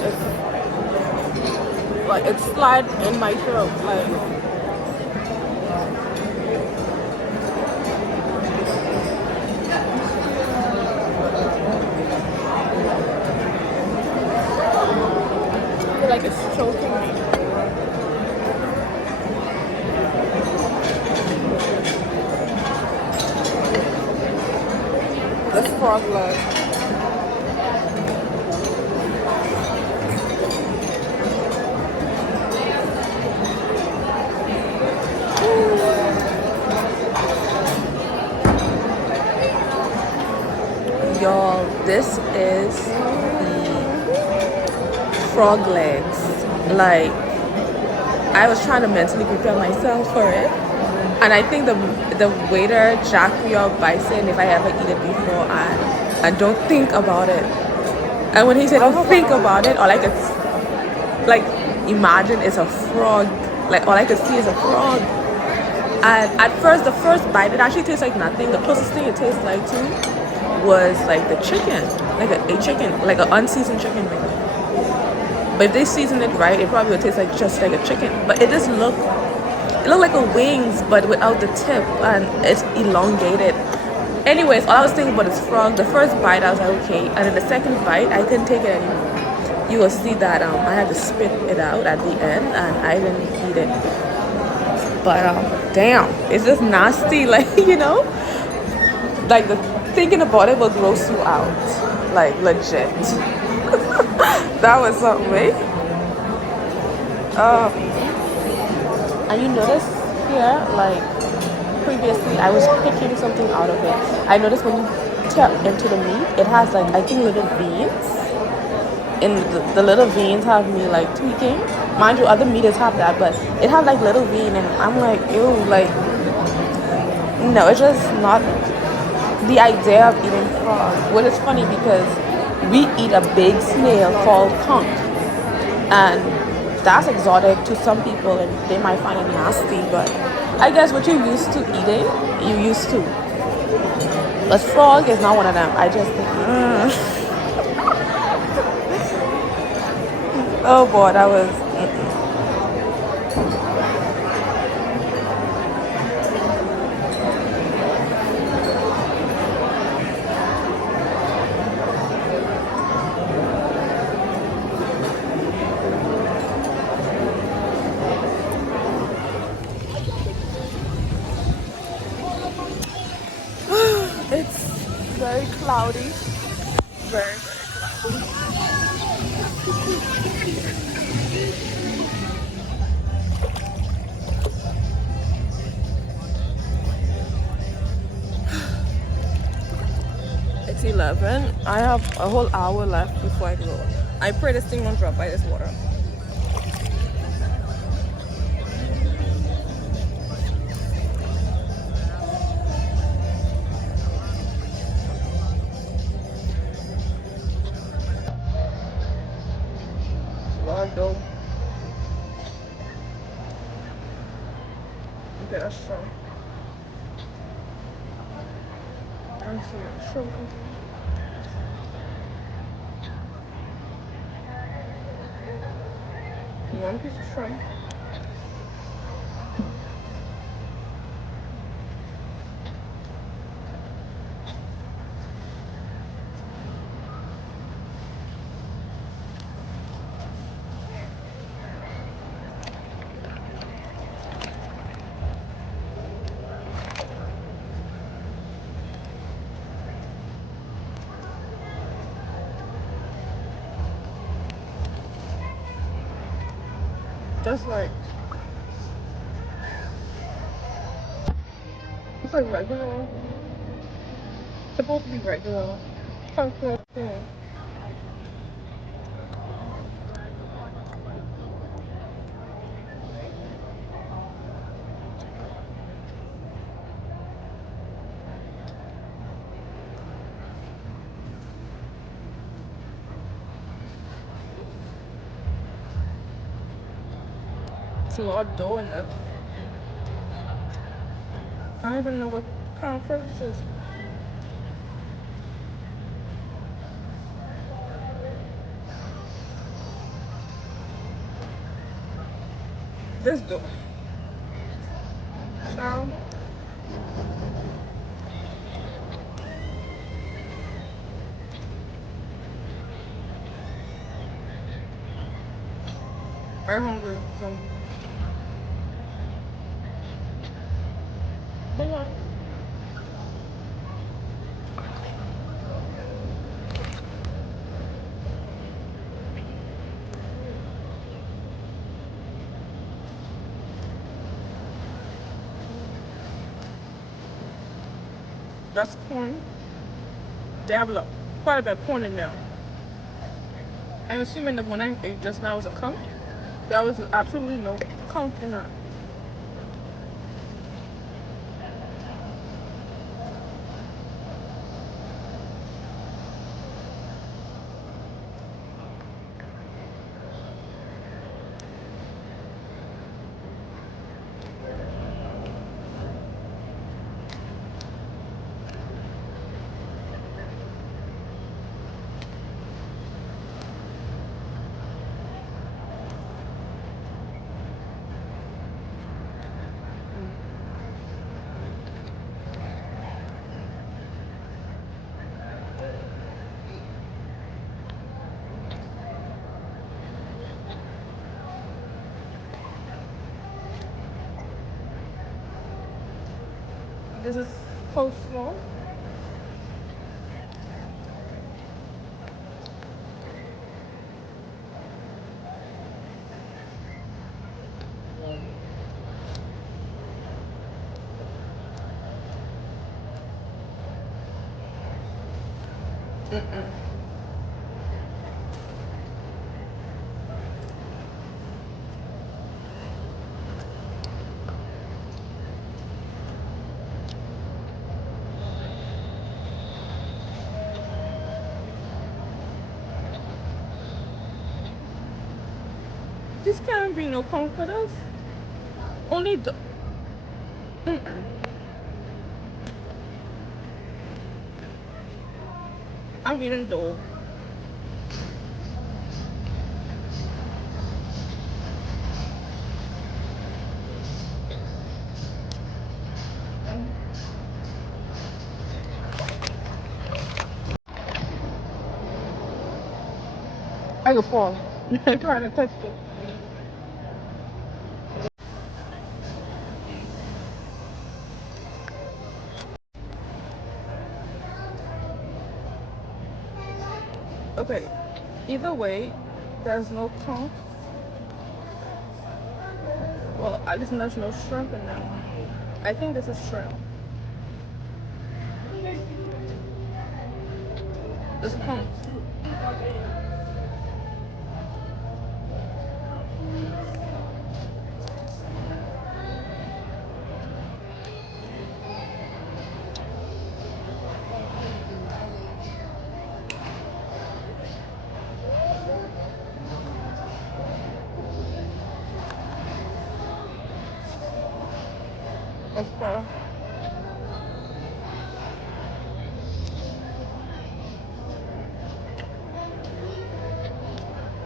it's slide in my throat. Like I feel like it's choking me. This frog leg. Y'all, this is the frog legs. Like, I was trying to mentally prepare myself for it, and I think the waiter jacked me up by saying if I ever eat it before, I don't think about it. And when he said don't think about it, all I could like imagine is a frog. Like all I could see is a frog. And at first, the first bite, it actually tastes like nothing. The closest thing it tastes like too was like the chicken, like a chicken, like an unseasoned chicken maybe. But if they season it right, it probably would taste like just like a chicken. But it looked like a wings, but without the tip, and it's elongated. Anyways, all I was thinking about is frog. The first bite, I was like, okay. And then the second bite, I couldn't take it anymore. you will see that I had to spit it out at the end, and I didn't eat it. But damn, it's just nasty. Like like the thinking about it will gross you out. Like legit. That was something. Eh? And you notice here, like previously, I was picking something out of it. I noticed when you tap into the meat, it has like I think little veins, and the little veins have me like tweaking. Mind you, other meats have that, but it has like little vein, and I'm like, ew, like no, it's just not the idea of eating frog. Well, it's funny because we eat a big snail called conch, and that's exotic to some people, and they might find it nasty. But I guess what you're used to eating, you used to. But frog is not one of them. I just think, oh boy, that was. It's very cloudy. Very, very cloudy. It's 11. I have a whole hour left before I go. I pray this thing won't drop by this water. Lord, though. Okay, that's strong. I'm so good. One piece of shrimp. Just like it's like regular. It's supposed to be regular. Funky thing. It's a lot of dough in it. I don't even know what kind of fruit this is. This dough. So I'm hungry. So but yeah. That's corn. They have quite a bit of corn in there. I'm assuming the one I ate just now was a conch. There was absolutely no conch in it. This is coleslaw. This can't be no confidence. Only the. I'm eating dough. I can fall. I'm trying to touch it. Okay. Either way, there's no conch. Well, at least there's no shrimp in that one. I think this is shrimp. This conch. Okay.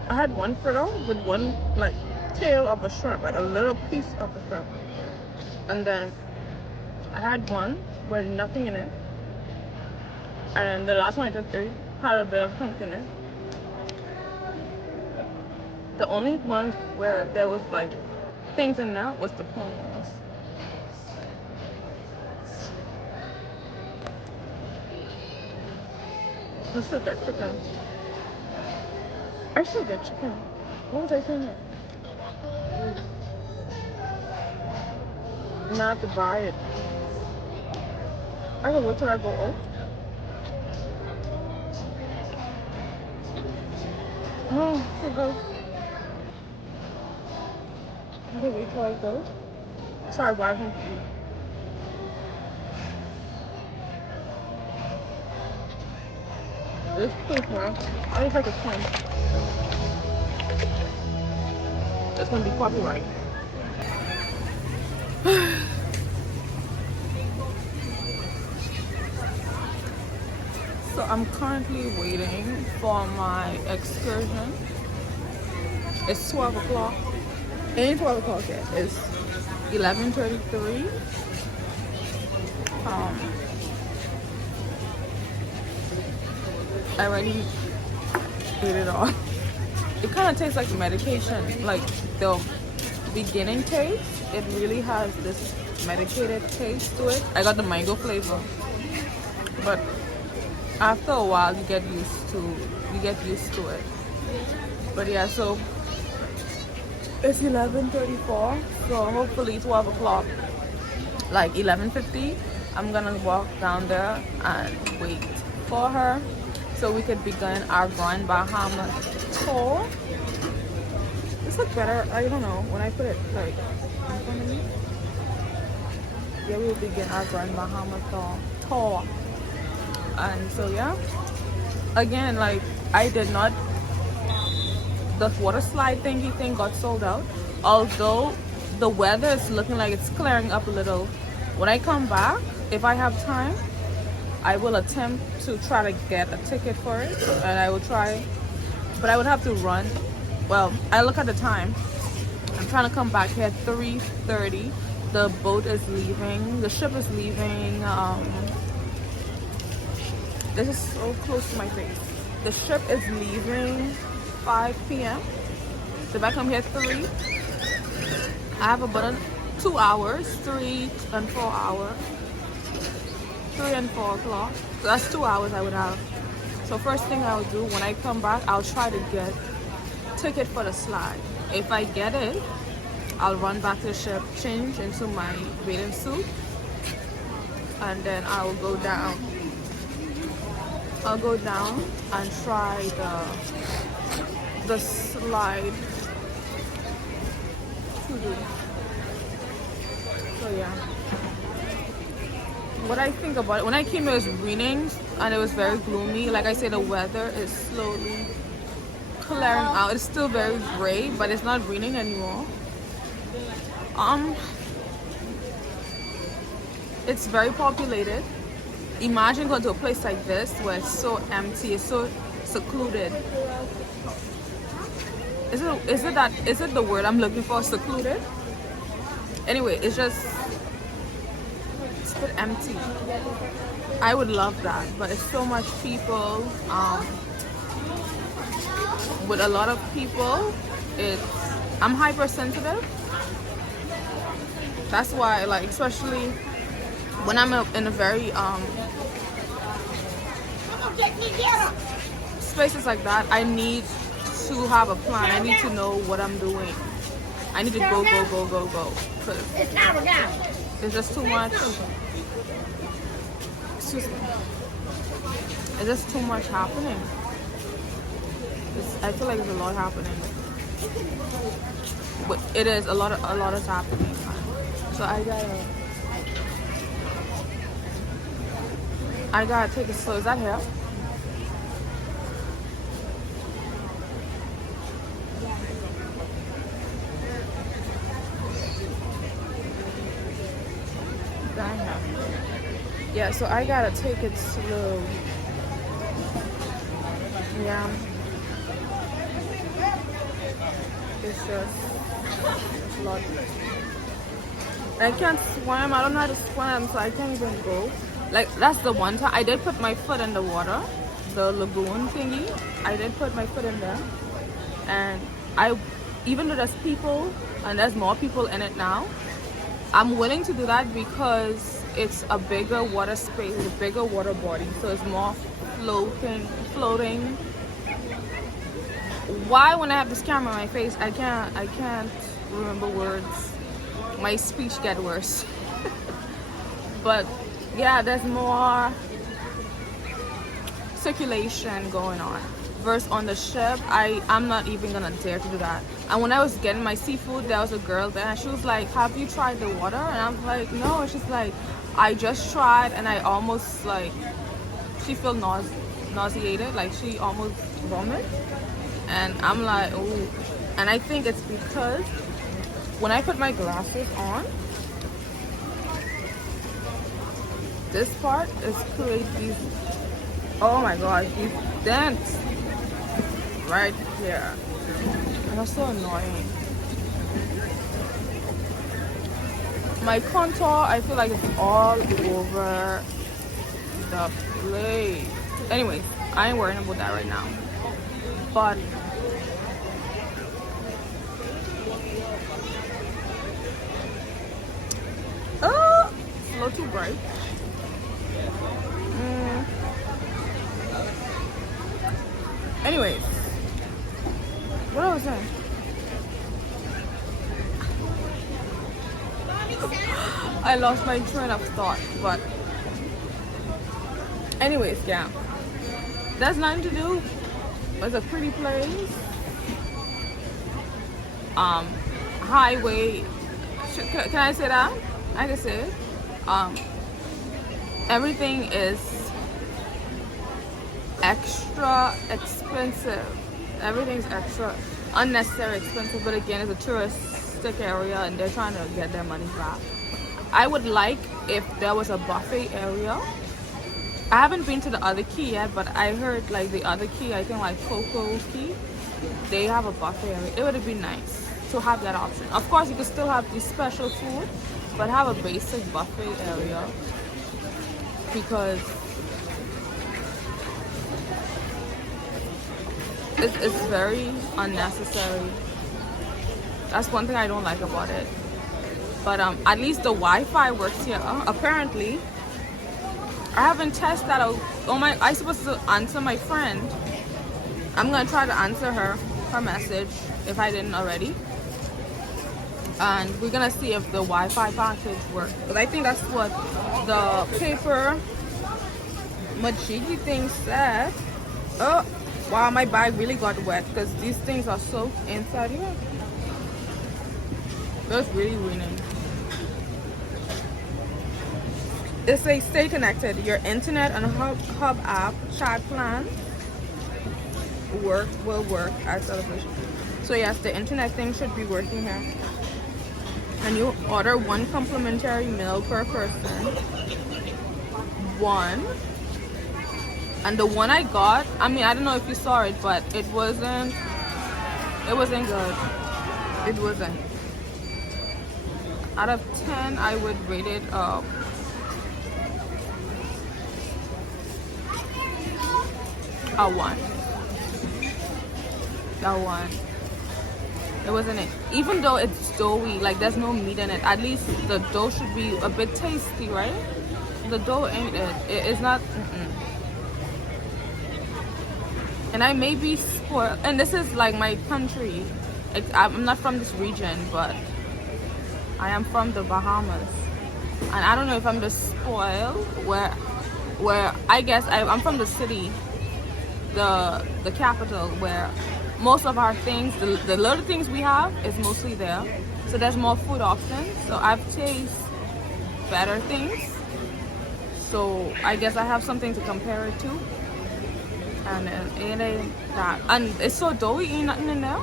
I had one fritter with one like tail of a shrimp, like a little piece of a shrimp. And then I had one with nothing in it. And the last one I just ate had a bit of conch in it. The only one where there was like things in there was the prawns. Let's still get chicken. I should get chicken. What was I saying? Not to buy it. I can wait till I go out. Oh, I go. I can wait till I go. Sorry, why can't you? This place, man. I just like a pen. It's gonna be copyright. So I'm currently waiting for my excursion. It's 12 o'clock. It ain't 12 o'clock yet. It's 11:33. I already ate it all. It kind of tastes like medication. Like the beginning taste, it really has this medicated taste to it. I got the mango flavor, but after a while you get used to it. But yeah, so it's 11:34, so hopefully 12 o'clock, like 11:50, I'm gonna walk down there and wait for her so we could begin our Grand Bahama tour. This looks better, I don't know, when I put it like in front of me. Yeah, we will begin our Grand Bahama tour. And so yeah, again, like I did not, the water slide thingy thing got sold out, although the weather is looking like it's clearing up a little. When I come back, if I have time, I will attempt to try to get a ticket for it, and I will try, but I would have to run. Well, I look at the time, I'm trying to come back here at 3:30. The boat is leaving, the ship is leaving. This is so close to my face. The ship is leaving 5 p.m. So if I come here at 3, I have about 2 hours, 3 and 4 hours 3 and 4 o'clock. So that's 2 hours I would have. So first thing I'll do when I come back, I'll try to get ticket for the slide. If I get it, I'll run back to the ship, change into my bathing suit, and then I'll go down. I'll go down and try the slide to do. So yeah. What I think about it, when I came it was raining and it was very gloomy. Like I said, the weather is slowly clearing out. It's still very gray, but it's not raining anymore. It's very populated. Imagine going to a place like this where it's so empty, it's so secluded. Is it the word I'm looking for, secluded? Anyway, it's a bit empty. I would love that, but it's so much people. With a lot of people, I'm hypersensitive. That's why, like, especially when I'm in a very spaces like that, I need to have a plan. I need to know what I'm doing. I need to go. Cause it's just too much. Excuse me. It's just too much happening. I feel like there's a lot happening. But it is a lot is happening. So I gotta take it slow. Is that here? Yeah, so I gotta take it slow. Yeah. It's just a lot. I can't swim. I don't know how to swim, so I can't even go. Like, that's the one time I did put my foot in the water, the lagoon thingy. I did put my foot in there, and even though there's people and there's more people in it now, I'm willing to do that because it's a bigger water space, a bigger water body, so it's more floating. Why, when I have this camera on my face, I can't remember words. My speech get worse. But yeah, there's more circulation going on. Versus on the ship, I'm not even gonna dare to do that. And when I was getting my seafood, there was a girl there and she was like, have you tried the water? And I was like, no. And she's like, I just tried and I almost, like, she felt nauseated, like she almost vomited. And I'm like, oh. And I think it's because when I put my glasses on, this part is create these, oh my gosh, these dents right here. And that's so annoying. My contour, I feel like it's all over the place. Anyways, I ain't worrying about that right now. But it's a little too bright. Anyways, what was I saying? I lost my train of thought, but anyways, yeah. There's nothing to do. It's a pretty place. Highway. Can I say that? I can say it. Everything is extra expensive. Everything's extra unnecessary expensive, but again, it's a touristic area and they're trying to get their money back. I would like if there was a buffet area. I haven't been to the other key yet, but I heard like the other key, I think like Coco Key, they have a buffet area. It would be nice to have that option. Of course, you could still have the special food, but have a basic buffet area because it's very unnecessary. That's one thing I don't like about it. But at least the Wi-Fi works here. Apparently, I haven't tested that out. Oh my! I supposed to answer my friend. I'm gonna try to answer her message if I didn't already, and we're gonna see if the Wi-Fi package works. But I think that's what the paper majiggy thing said. Oh, wow! My bag really got wet because these things are soaked inside here. That's really raining. It says stay connected. Your internet and hub app chat plan will work as television. So yes, the internet thing should be working here. And you order 1 complimentary meal per person. 1. And the one I got, I mean, I don't know if you saw it, but it wasn't good. It wasn't. Out of 10, I would rate it a 1. A 1. It wasn't it. Even though it's doughy, like there's no meat in it, at least the dough should be a bit tasty, right? The dough ain't it. It's not. And I may be spoiled, and this is like my country. I'm not from this region, but I am from the Bahamas, and I don't know if I'm just spoiled where I guess I'm from the city, the capital, where most of our things, the little things we have is mostly there, so there's more food options. So I've tasted better things, so I guess I have something to compare it to. And it ain't that, and it's so doughy. Ain't nothing in there.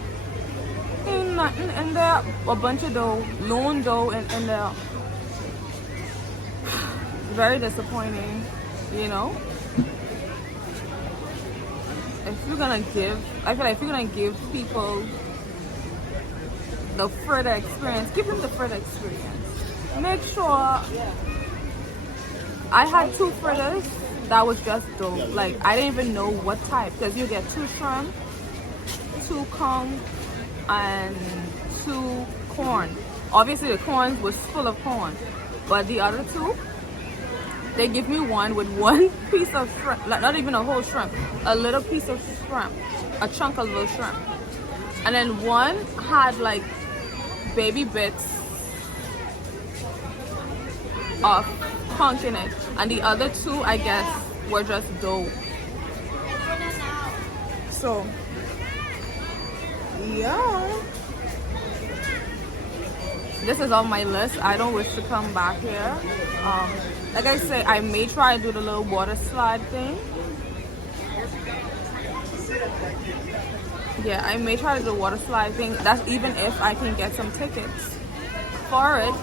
Ain't nothing in there. A bunch of dough, lone dough in there. Very disappointing, you know. If you're gonna give, I feel like if you're gonna give people the further experience, give them the further experience. Make sure. I had 2 fritters that was just dough. Like I didn't even know what type, because you get 2 shrimp, 2 conch, and 2 corn. Obviously the corn was full of corn, but the other 2, they give me one with 1 piece of shrimp, like not even a whole shrimp, a little piece of shrimp, a chunk of little shrimp, and then one had like baby bits of conch in it, and the other 2 I guess were just dough. So yeah, this is on my list. I don't wish to come back here. Like I say, I may try to do the little water slide thing. Yeah, I may try to do the water slide thing. That's even if I can get some tickets for it.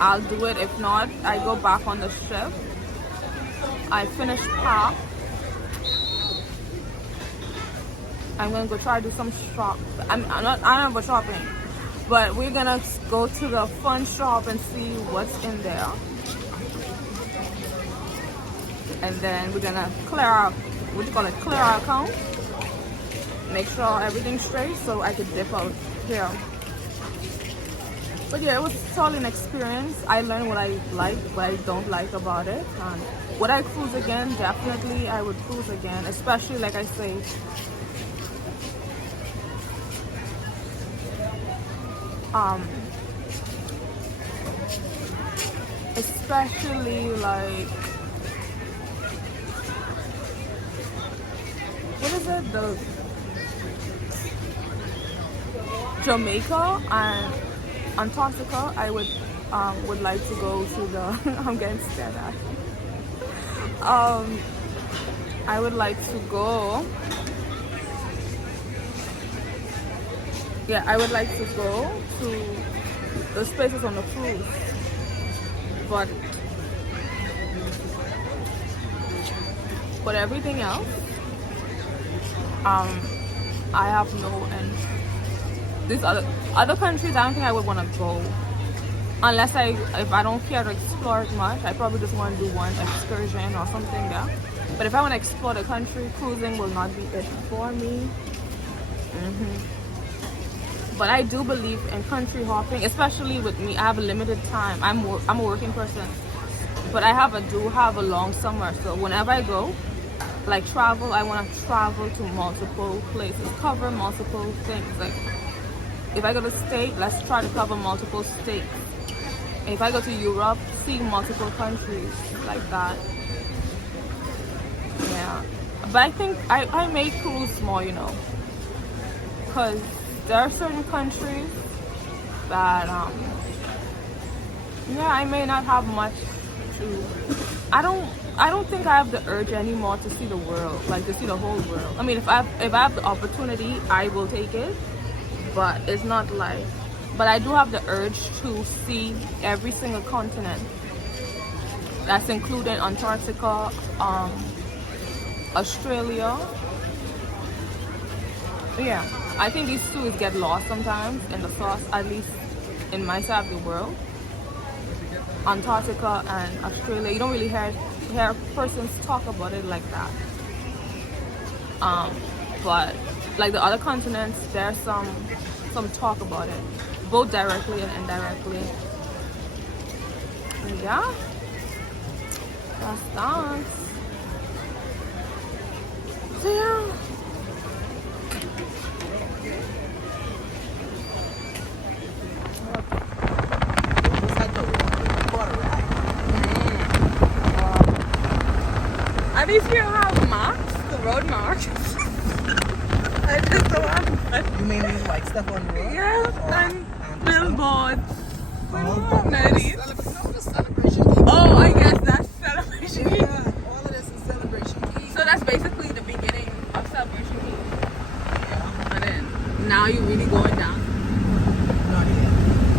I'll do it. If not, I go back on the ship. I finish pop. I'm gonna go try to do some shop. I don't know shopping, but we're gonna go to the fun shop and see what's in there, and then we're gonna clear our account, make sure everything's straight, so I could dip out here. But yeah, it was totally an experience. I learned what I like, what I don't like about it. And would I cruise again? Definitely, I would cruise again. Especially, like I say, especially like, what is it? The Jamaica and Antarctica. I would like to go to the I'm getting scared at. I would like to go. Yeah, I would like to go to those places on the cruise. But everything else, I have no interest. These other countries, I don't think I would want to go, unless if I don't care to explore it much. I probably just want to do one excursion or something there. But if I want to explore the country, cruising will not be it for me. But I do believe in country hopping, especially with me. I have a limited time. I'm a working person, But do have a long summer, so whenever I go, like travel, I want to travel to multiple places, cover multiple things. Like if I go to state, let's try to cover multiple states. If I go to Europe, see multiple countries like that. Yeah, but I think I may cruise more, you know, because there are certain countries that yeah, I may not have much to. I don't think I have the urge anymore to see the world, like to see the whole world. I mean, if I have the opportunity, I will take it, but it's not like. But I do have the urge to see every single continent. That's including Antarctica, Australia. Yeah, I think these two get lost sometimes in the sauce, at least in my side of the world. Antarctica and Australia, you don't really hear persons talk about it like that. But like the other continents, there's some talk about it, both directly and indirectly. And yeah, that's that. So yeah. At least you have marks, the road marks. I just don't have. You mean these like stuff on the road? Yeah, and billboards. I don't have none of these. Celebration key. Oh, I guess that's celebration key. Yeah, all of this is celebration key. So that's basically the beginning of celebration key. Yeah. And then now you're really going down. Not yet.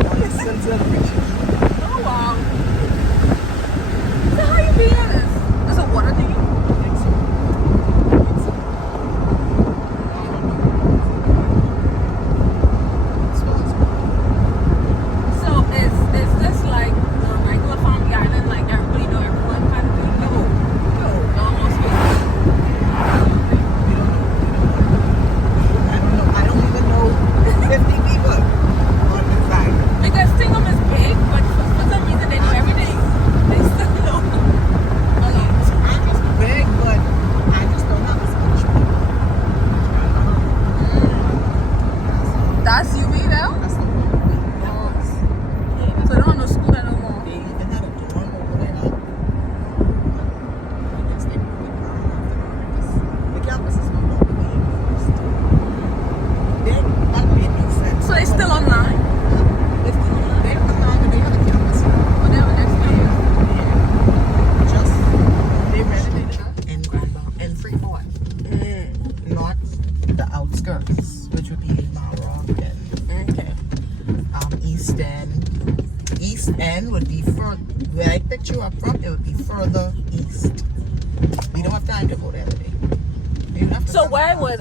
All this is celebration key. Oh wow. So how you being at this? Is it water thing?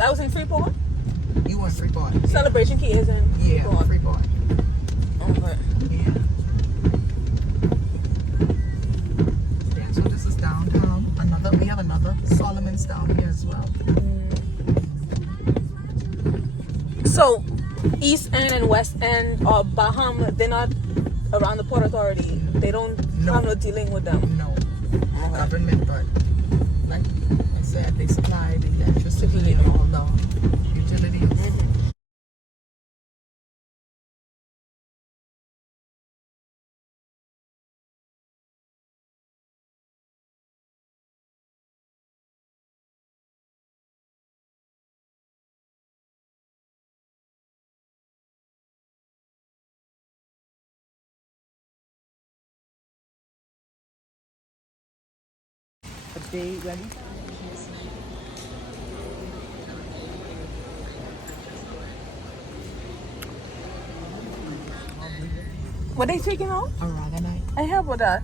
I was in Freeport. You were in Freeport. Yeah. Celebration Key is in Freeport. Freeport. Okay. Yeah. Yeah. So this is downtown. We have another Solomon's down here as well. So East End and West End or Bahama, they're not around the Port Authority. They don't have no dealing with them. No. Government, but like I said, they supply the electricity and all the utilities. A day ready? What they taking off? Aragonite. I have with that.